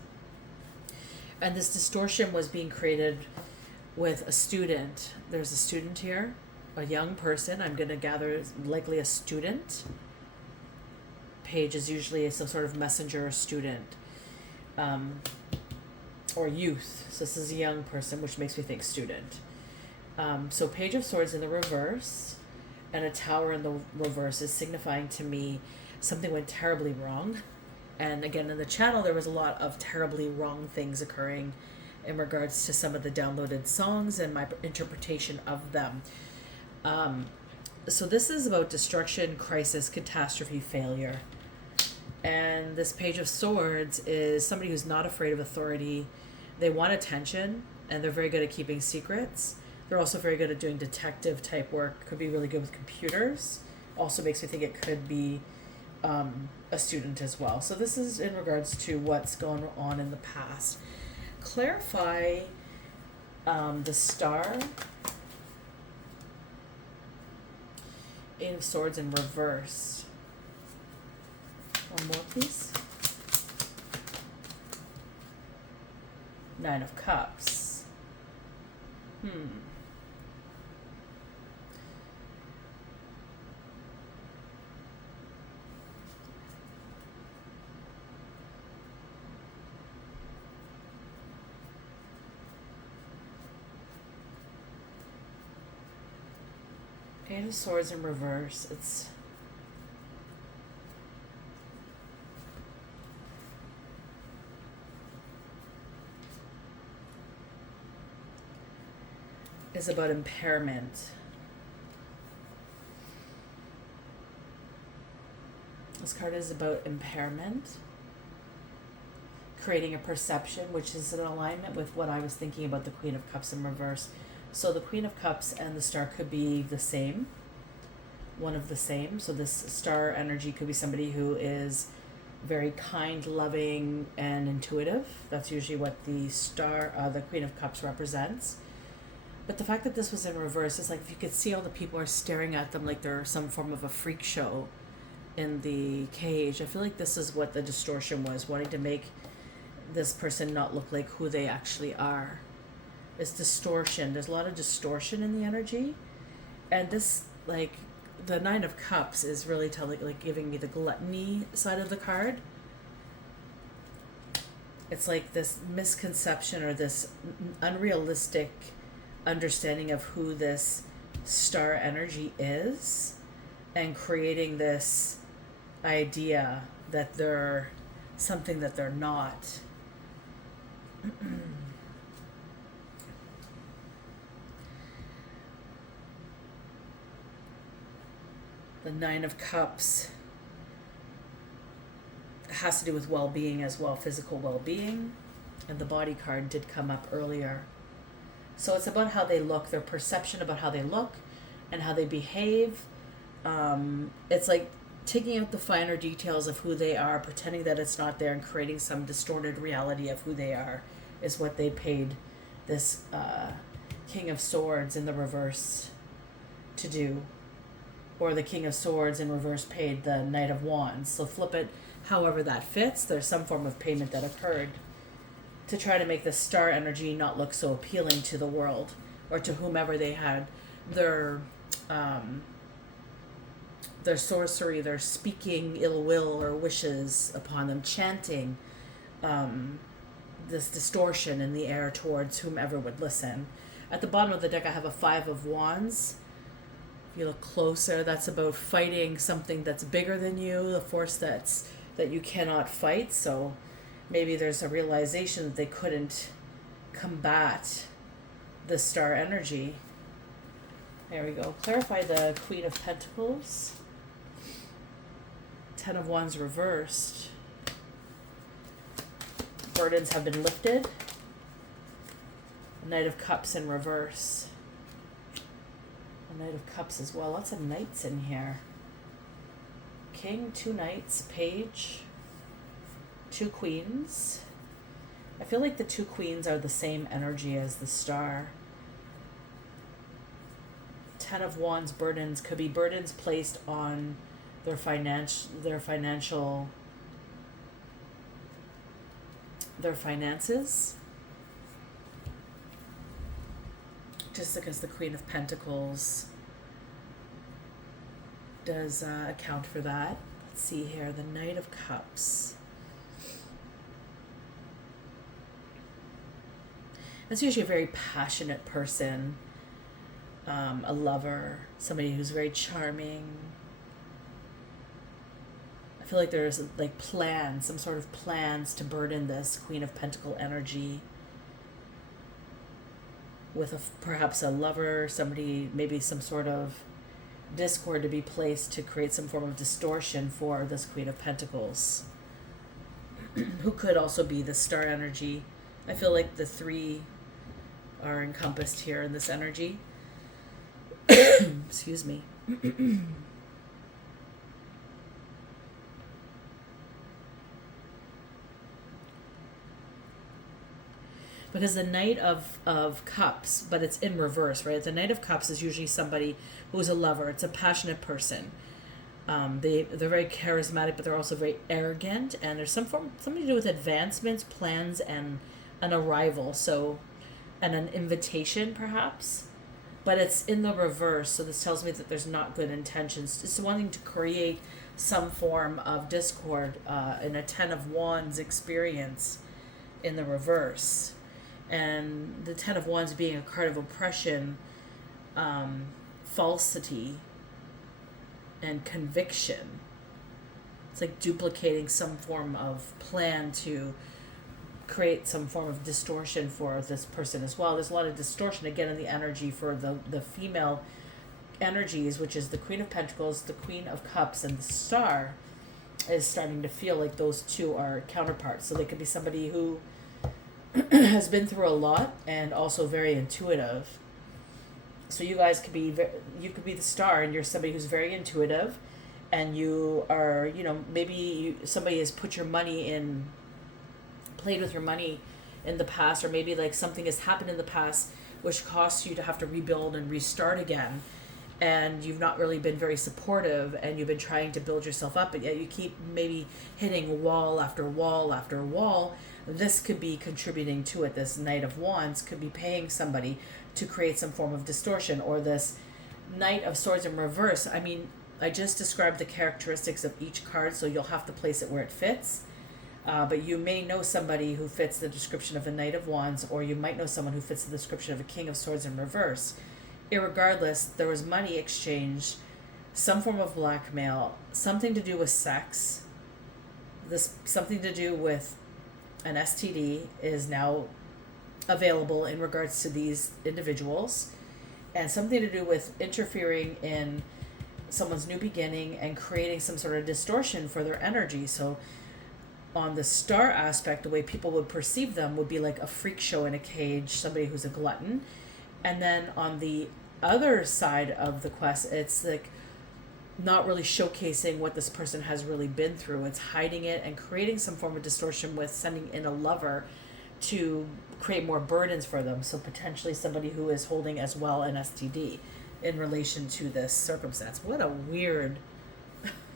And this distortion was being created with a student. There's a student here, a young person. I'm going to gather likely a student. Page is usually some sort of messenger or student, or youth. So this is a young person, which makes me think student. So Page of Swords in the reverse and a Tower in the reverse is signifying to me something went terribly wrong. And again, in the channel, there was a lot of terribly wrong things occurring in regards to some of the downloaded songs and my interpretation of them. So this is about destruction, crisis, catastrophe, failure. And this Page of Swords is somebody who's not afraid of authority. They want attention, and they're very good at keeping secrets. They're also very good at doing detective type work. Could be really good with computers. Also makes me think it could be a student as well. So this is in regards to what's gone on in the past. Clarify the Star. Eight of Swords in reverse. One more, please. Nine of Cups. Eight of Swords in reverse. Is about impairment. This card is about impairment. Creating a perception, which is in alignment with what I was thinking about the Queen of Cups in reverse. So the Queen of Cups and the Star could be the same, one of the same. So this Star energy could be somebody who is very kind, loving, and intuitive. That's usually what the Queen of Cups represents. But the fact that this was in reverse is like if you could see all the people are staring at them like they're some form of a freak show in the cage. I feel like this is what the distortion was, wanting to make this person not look like who they actually are. It's distortion. There's a lot of distortion in the energy. And this, like, the Nine of Cups is really giving me the gluttony side of the card. It's like this misconception or this unrealistic understanding of who this star energy is, and creating this idea that they're something that they're not. The Nine of Cups has to do with well-being as well, physical well-being, and the Body card did come up earlier. So it's about how they look, their perception about how they look and how they behave. It's like taking out the finer details of who they are, pretending that it's not there, and creating some distorted reality of who they are is what they paid this King of Swords in the reverse to do. Or the King of Swords in reverse paid the Knight of Wands. So flip it however that fits. There's some form of payment that occurred to try to make the star energy not look so appealing to the world or to whomever they had their sorcery, their speaking ill will or wishes upon them, chanting this distortion in the air towards whomever would listen. At the bottom of the deck, I have a Five of Wands. If you look closer, that's about fighting something that's bigger than you, the force that you cannot fight. So maybe there's a realization that they couldn't combat the star energy. There we go. Clarify the Queen of Pentacles. Ten of Wands reversed. Burdens have been lifted. Knight of Cups in reverse. The Knight of Cups as well. Lots of knights in here. King, two knights, page, two queens. I feel like the two queens are the same energy as the star. Ten of Wands burdens could be burdens placed on their finances, just because the Queen of Pentacles does account for that. Let's see here, the Knight of Cups. That's usually a very passionate person, a lover, somebody who's very charming. I feel like there's like plans, some sort of plans to burden this Queen of Pentacle energy with perhaps a lover, somebody, maybe some sort of discord to be placed to create some form of distortion for this Queen of Pentacles, who could also be the star energy. I feel like the three are encompassed here in this energy. Excuse me. Because the Knight of Cups, but it's in reverse, right? The Knight of Cups is usually somebody who's a lover. It's a passionate person. They're very charismatic, but they're also very arrogant. And there's something to do with advancements, plans, and an arrival. So, and an invitation, perhaps. But it's in the reverse, so this tells me that there's not good intentions. It's wanting to create some form of discord in a Ten of Wands experience in the reverse. And the Ten of Wands being a card of oppression, falsity, and conviction. It's like duplicating some form of plan to create some form of distortion for this person as well. There's a lot of distortion, again, in the energy for the female energies, which is the Queen of Pentacles, the Queen of Cups, and the Star is starting to feel like those two are counterparts. So they could be somebody who has been through a lot and also very intuitive. So you guys could be, you could be the Star and you're somebody who's very intuitive and you are, maybe somebody has put your money in, played with your money in the past, or maybe like something has happened in the past which costs you to have to rebuild and restart again, and you've not really been very supportive, and you've been trying to build yourself up, but yet you keep maybe hitting wall after wall after wall. This could be contributing to it. This Knight of Wands could be paying somebody to create some form of distortion, or this Knight of Swords in reverse. I mean, I just described the characteristics of each card, so you'll have to place it where it fits. But you may know somebody who fits the description of a Knight of Wands, or you might know someone who fits the description of a King of Swords in reverse. Irregardless, there was money exchanged, some form of blackmail, something to do with sex. This something to do with an STD is now available in regards to these individuals, and something to do with interfering in someone's new beginning and creating some sort of distortion for their energy. So on the star aspect, the way people would perceive them would be like a freak show in a cage, somebody who's a glutton. And then on the other side of the quest, it's like not really showcasing what this person has really been through. It's hiding it and creating some form of distortion with sending in a lover to create more burdens for them. So potentially somebody who is holding as well an STD in relation to this circumstance. What a weird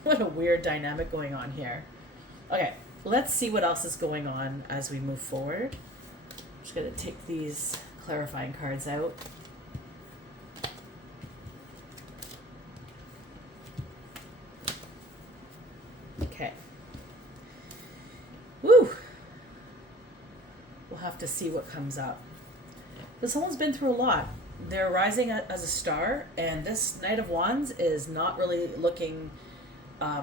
dynamic going on here. Okay, let's see what else is going on as we move forward. I'm just going to take these clarifying cards out. Okay. Woo! We'll have to see what comes up. But someone's been through a lot. They're rising as a star, and this Knight of Wands is not really looking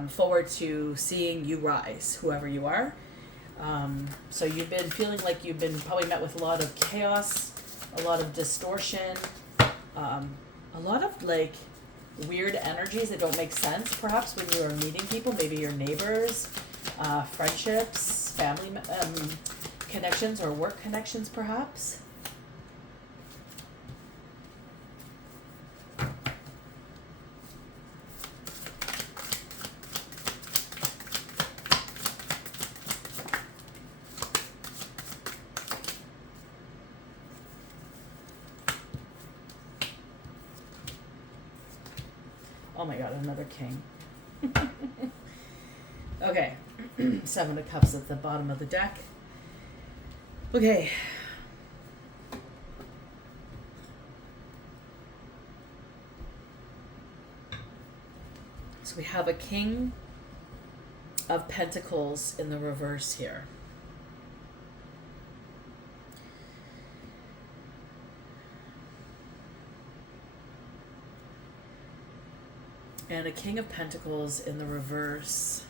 forward to seeing you rise, whoever you are. So you've been feeling like you've been probably met with a lot of chaos, a lot of distortion, a lot of like weird energies that don't make sense perhaps when you are meeting people, maybe your neighbors, friendships, family connections, or work connections perhaps. Oh my god, another king. Okay. Seven of Cups at the bottom of the deck. Okay. So we have a King of Pentacles in the reverse here. And a King of Pentacles in the reverse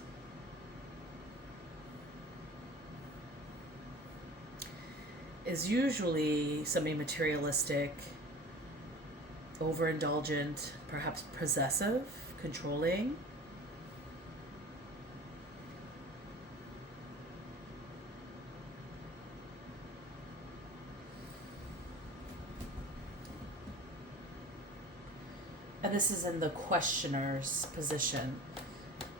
is usually somebody materialistic, overindulgent, perhaps possessive, controlling. And this is in the questioner's position.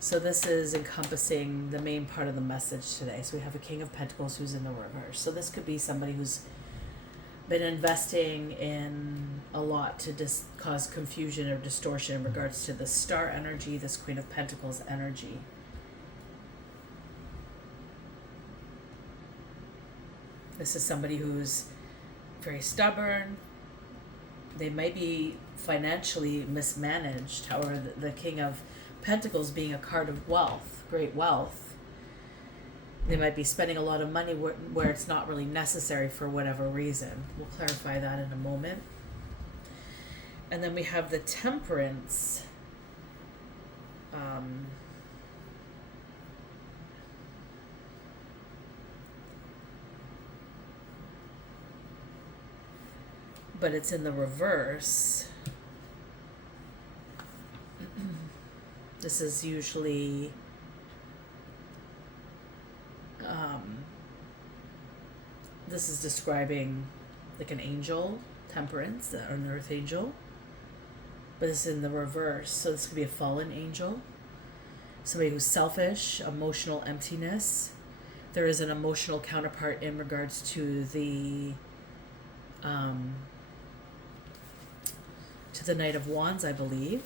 So this is encompassing the main part of the message today. So we have a King of Pentacles who's in the reverse. So this could be somebody who's been investing in a lot to cause confusion or distortion in regards to the star energy, this Queen of Pentacles energy. This is somebody who's very stubborn. They might be financially mismanaged. However, the King of Pentacles being a card of wealth, great wealth, they might be spending a lot of money where it's not really necessary for whatever reason. We'll clarify that in a moment. And then we have the Temperance. But it's in the reverse. This is usually this is describing like an angel, Temperance, or an earth angel. But it's in the reverse, so this could be a fallen angel. somebody who's selfish, emotional emptiness. There is an emotional counterpart in regards to the Knight of Wands, I believe,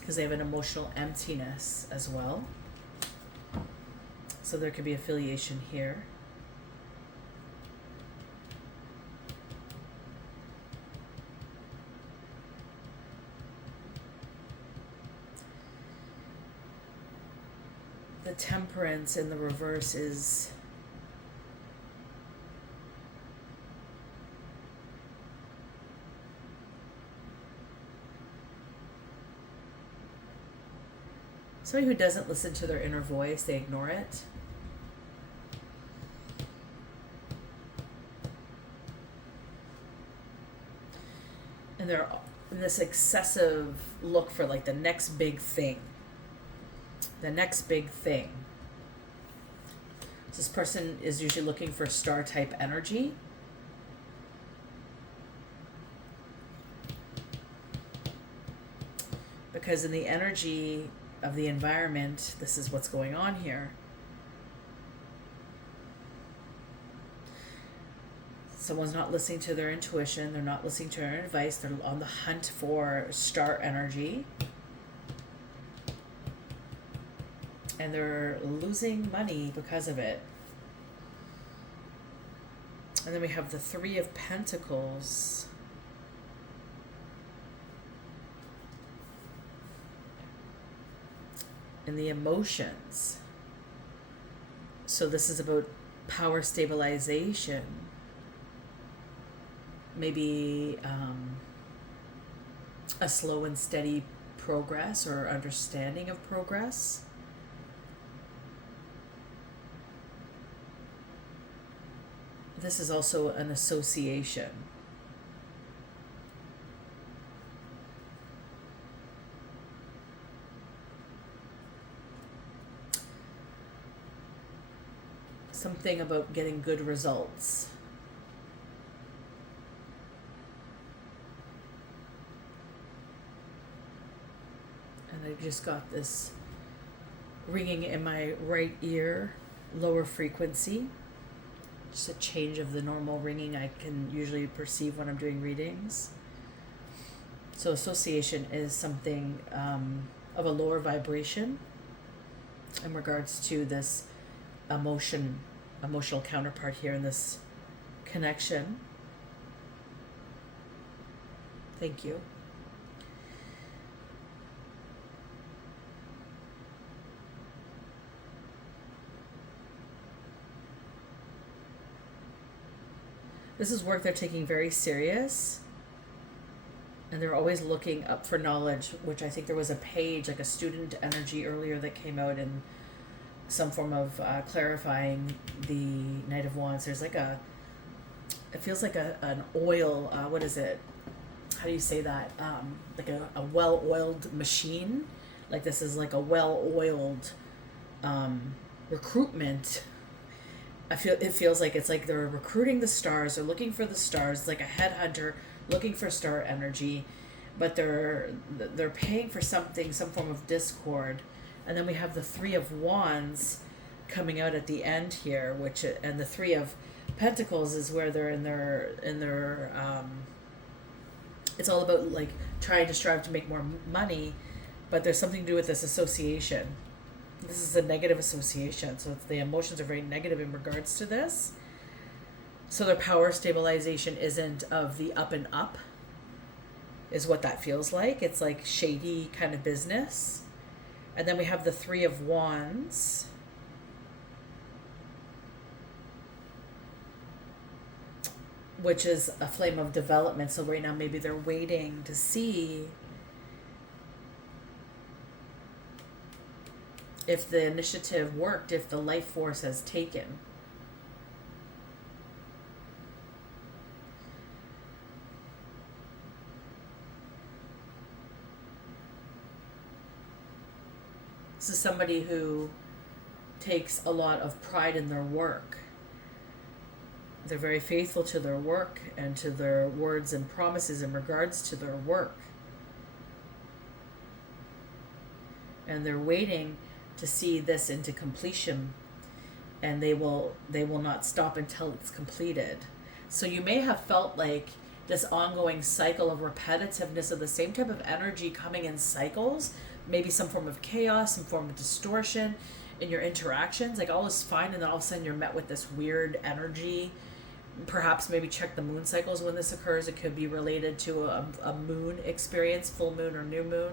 because they have an emotional emptiness as well. So there could be affiliation here. The Temperance in the reverse is somebody who doesn't listen to their inner voice, they ignore it. And they're in this excessive look for like the next big thing. The next big thing. So this person is usually looking for star type energy. Because in the energy of the environment, this is what's going on here. Someone's not listening to their intuition, they're not listening to their advice, they're on the hunt for star energy. And they're losing money because of it. And then we have the Three of Pentacles. And the emotions. So this is about power stabilization. Maybe a slow and steady progress or understanding of progress. This is also an association. Something about getting good results. And I just got this ringing in my right ear, lower frequency. Just a change of the normal ringing I can usually perceive when I'm doing readings. So association is something of a lower vibration in regards to this emotional counterpart here in this connection. Thank you. This is work they're taking very serious. And they're always looking up for knowledge, which I think there was a page, like a student energy earlier that came out in some form of clarifying the Knight of Wands. There's like it feels like an oil, what is it? How do you say that? Like a well-oiled machine. Like this is like a well-oiled recruitment. It feels like it's like they're recruiting the stars, they're looking for the stars, it's like a headhunter looking for star energy, but they're paying for something, some form of discord. And then we have the Three of Wands coming out at the end here, and the Three of Pentacles is where they're in their it's all about like trying to strive to make more money, but there's something to do with this association. This is a negative association, so the emotions are very negative in regards to this. So their power stabilization isn't of the up and up, is what that feels like. It's like shady kind of business. And then we have the Three of Wands. Which is a flame of development. So right now maybe they're waiting to see if the initiative worked, if the life force has taken. This is somebody who takes a lot of pride in their work. They're very faithful to their work and to their words and promises in regards to their work. and they're waiting to see this into completion, and they will not stop until it's completed. So you may have felt like this ongoing cycle of repetitiveness of the same type of energy coming in cycles, maybe some form of chaos, some form of distortion in your interactions. Like all is fine, and then all of a sudden you're met with this weird energy. Perhaps maybe check the moon cycles when this occurs. It could be related to a moon experience, full moon or new moon,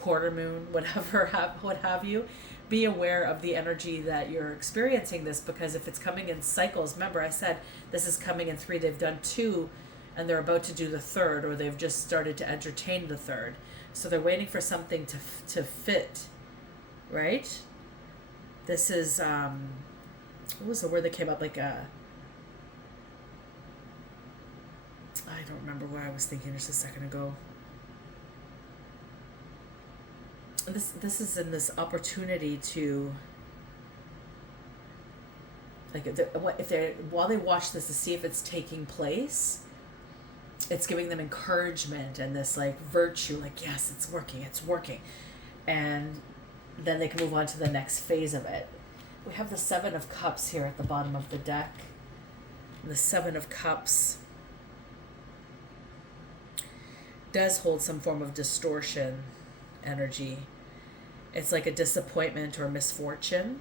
quarter moon, whatever, what have you. Be aware of the energy that you're experiencing this, because if it's coming in cycles, remember I said this is coming in 3, they've done 2, and they're about to do the 3rd, or they've just started to entertain the 3rd. So they're waiting for something to fit, right? This is, what was the word that came up? Like I don't remember what I was thinking just a second ago. This is in this opportunity to, like, if they while they watch this to see if it's taking place, it's giving them encouragement and this like virtue, like, yes, it's working, and then they can move on to the next phase of it. We have the 7 of Cups here at the bottom of the deck. The 7 of Cups does hold some form of distortion energy. It's like a disappointment or misfortune.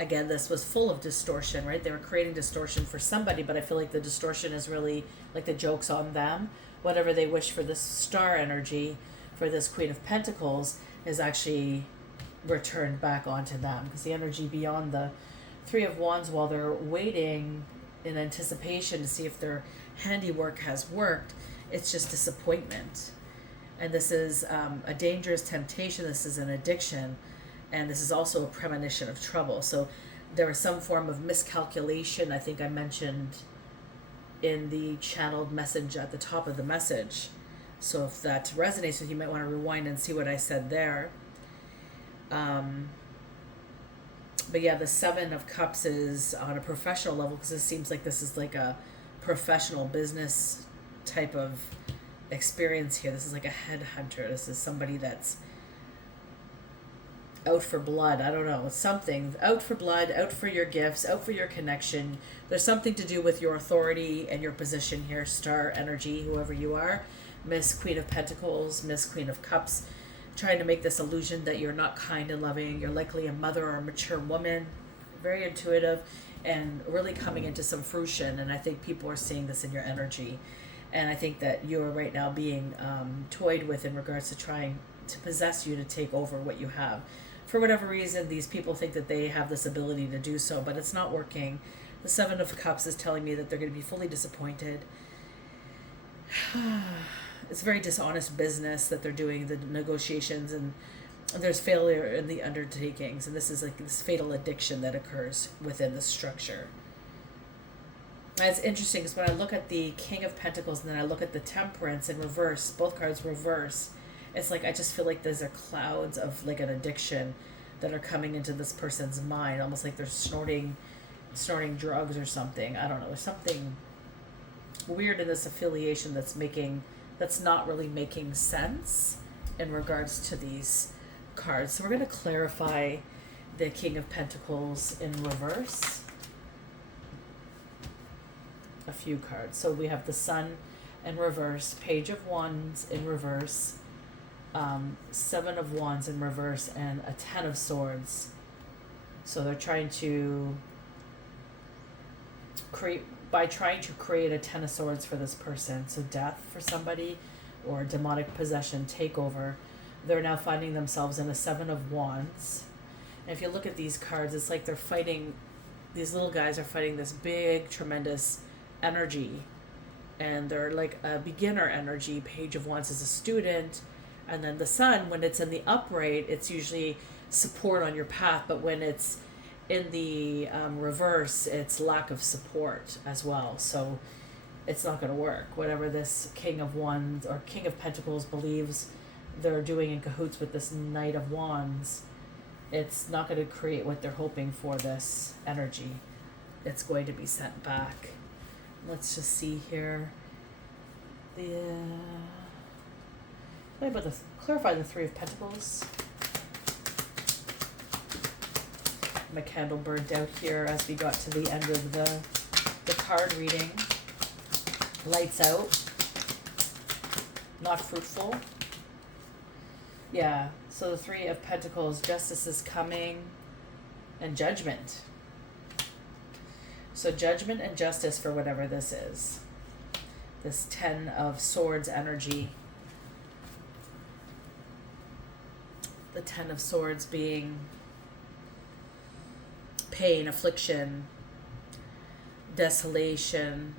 Again, this was full of distortion, right? They were creating distortion for somebody, but I feel like the distortion is really like the joke's on them. Whatever they wish for this star energy, for this Queen of Pentacles, is actually returned back onto them. Because the energy beyond the 3 of Wands, while they're waiting in anticipation to see if their handiwork has worked, it's just disappointment. And this is a dangerous temptation. This is an addiction. And this is also a premonition of trouble. So there was some form of miscalculation, I think I mentioned in the channeled message at the top of the message. So if that resonates with you, you might want to rewind and see what I said there. But yeah, the 7 of Cups is on a professional level, because it seems like this is like a professional business type of experience here. This is like a headhunter. This is somebody that's out for blood. I don't know. It's something. Out for blood, out for your gifts, out for your connection. There's something to do with your authority and your position here, star energy, whoever you are. Miss Queen of Pentacles, Miss Queen of Cups, trying to make this illusion that you're not kind and loving. You're likely a mother or a mature woman, very intuitive, and really coming into some fruition. And I think people are seeing this in your energy. And I think that you're right now being toyed with in regards to trying to possess you, to take over what you have. For whatever reason, these people think that they have this ability to do so, but it's not working. The 7 of Cups is telling me that they're going to be fully disappointed. It's very dishonest business that they're doing, the negotiations, and there's failure in the undertakings. And this is like this fatal addiction that occurs within the structure. And it's interesting because when I look at the King of Pentacles and then I look at the Temperance in reverse, both cards reverse, it's like I just feel like there's a clouds of like an addiction that are coming into this person's mind, almost like they're snorting drugs or something. I don't know. There's something weird in this affiliation that's not really making sense in regards to these cards. So we're going to clarify the King of Pentacles in reverse. A few cards. So we have the Sun in reverse, Page of Wands in reverse, 7 of Wands in reverse, and a 10 of Swords. So they're trying to create a 10 of Swords for this person. So death for somebody, or demonic possession, takeover. They're now finding themselves in a 7 of Wands. And if you look at these cards, it's like they're fighting, these little guys are fighting this big, tremendous energy. And they're like a beginner energy. Page of Wands is a student. And then the Sun, when it's in the upright, it's usually support on your path. But when it's in the reverse, it's lack of support as well. So it's not going to work. Whatever this King of Wands or King of Pentacles believes they're doing in cahoots with this Knight of Wands, it's not going to create what they're hoping for, this energy. It's going to be sent back. Let's just see here. Clarify the 3 of Pentacles. My candle burnt out here as we got to the end of the card reading. Lights out. Not fruitful. Yeah, so the Three of Pentacles, justice is coming, and judgment. So judgment and justice for whatever this is. This Ten of Swords energy. The Ten of Swords being pain, affliction, desolation,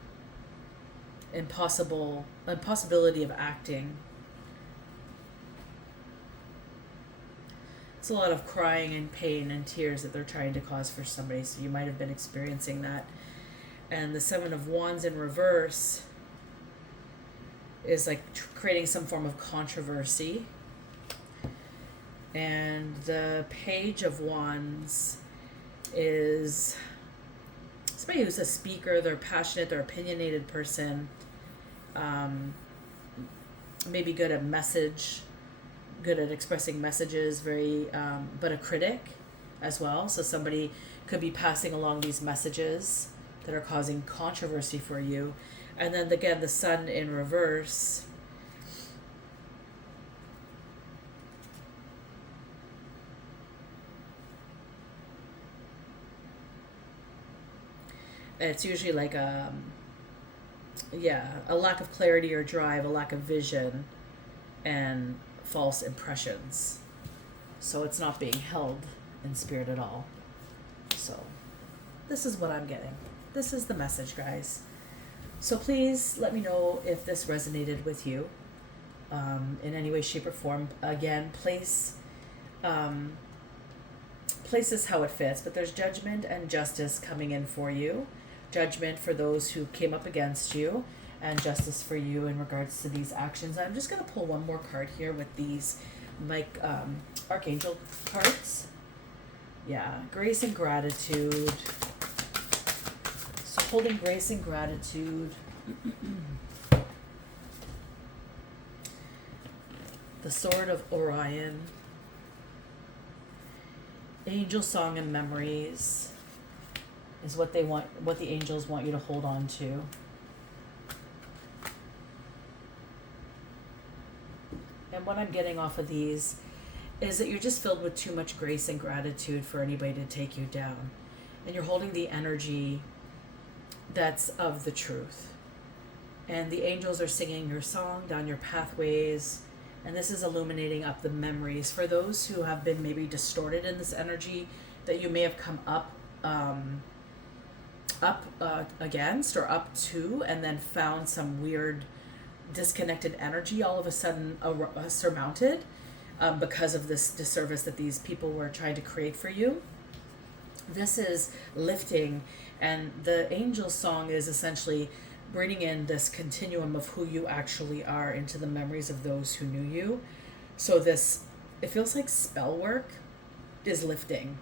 impossibility of acting. It's a lot of crying and pain and tears that they're trying to cause for somebody, so you might have been experiencing that. And the Seven of Wands in reverse is like creating some form of controversy. And the Page of Wands is somebody who's a speaker, they're passionate, they're opinionated person, maybe good at expressing messages, very, but a critic as well. So somebody could be passing along these messages that are causing controversy for you. And then again, the Sun in reverse. It's usually like a lack of clarity or drive, a lack of vision, and false impressions. So it's not being held in spirit at all. So this is what I'm getting. This is the message, guys. So please let me know if this resonated with you in any way, shape, or form. Again, place this how it fits, but there's judgment and justice coming in for you. Judgment for those who came up against you, and justice for you in regards to these actions. I'm just going to pull one more card here with these Archangel cards. Yeah, grace and gratitude. So holding grace and gratitude. The Sword of Orion. Angel Song and Memories is what they want, what the angels want you to hold on to. And what I'm getting off of these is that you're just filled with too much grace and gratitude for anybody to take you down. And you're holding the energy that's of the truth. And the angels are singing your song down your pathways. And this is illuminating up the memories. For those who have been maybe distorted in this energy that you may have come up against or up to, and then found some weird disconnected energy all of a sudden surmounted because of this disservice that these people were trying to create for you. This is lifting, and the angel song is essentially bringing in this continuum of who you actually are into the memories of those who knew you. So this, it feels like spell work is lifting.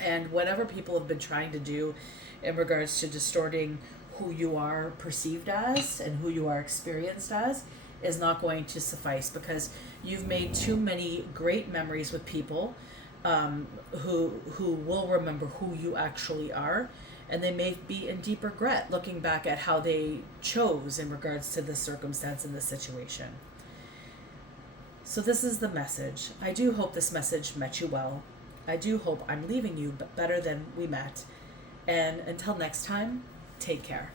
And whatever people have been trying to do in regards to distorting who you are perceived as and who you are experienced as is not going to suffice, because you've made too many great memories with people who will remember who you actually are, and they may be in deep regret looking back at how they chose in regards to the circumstance and the situation. So this is the message. I do hope this message met you well. I do hope I'm leaving you better than we met. And until next time, take care.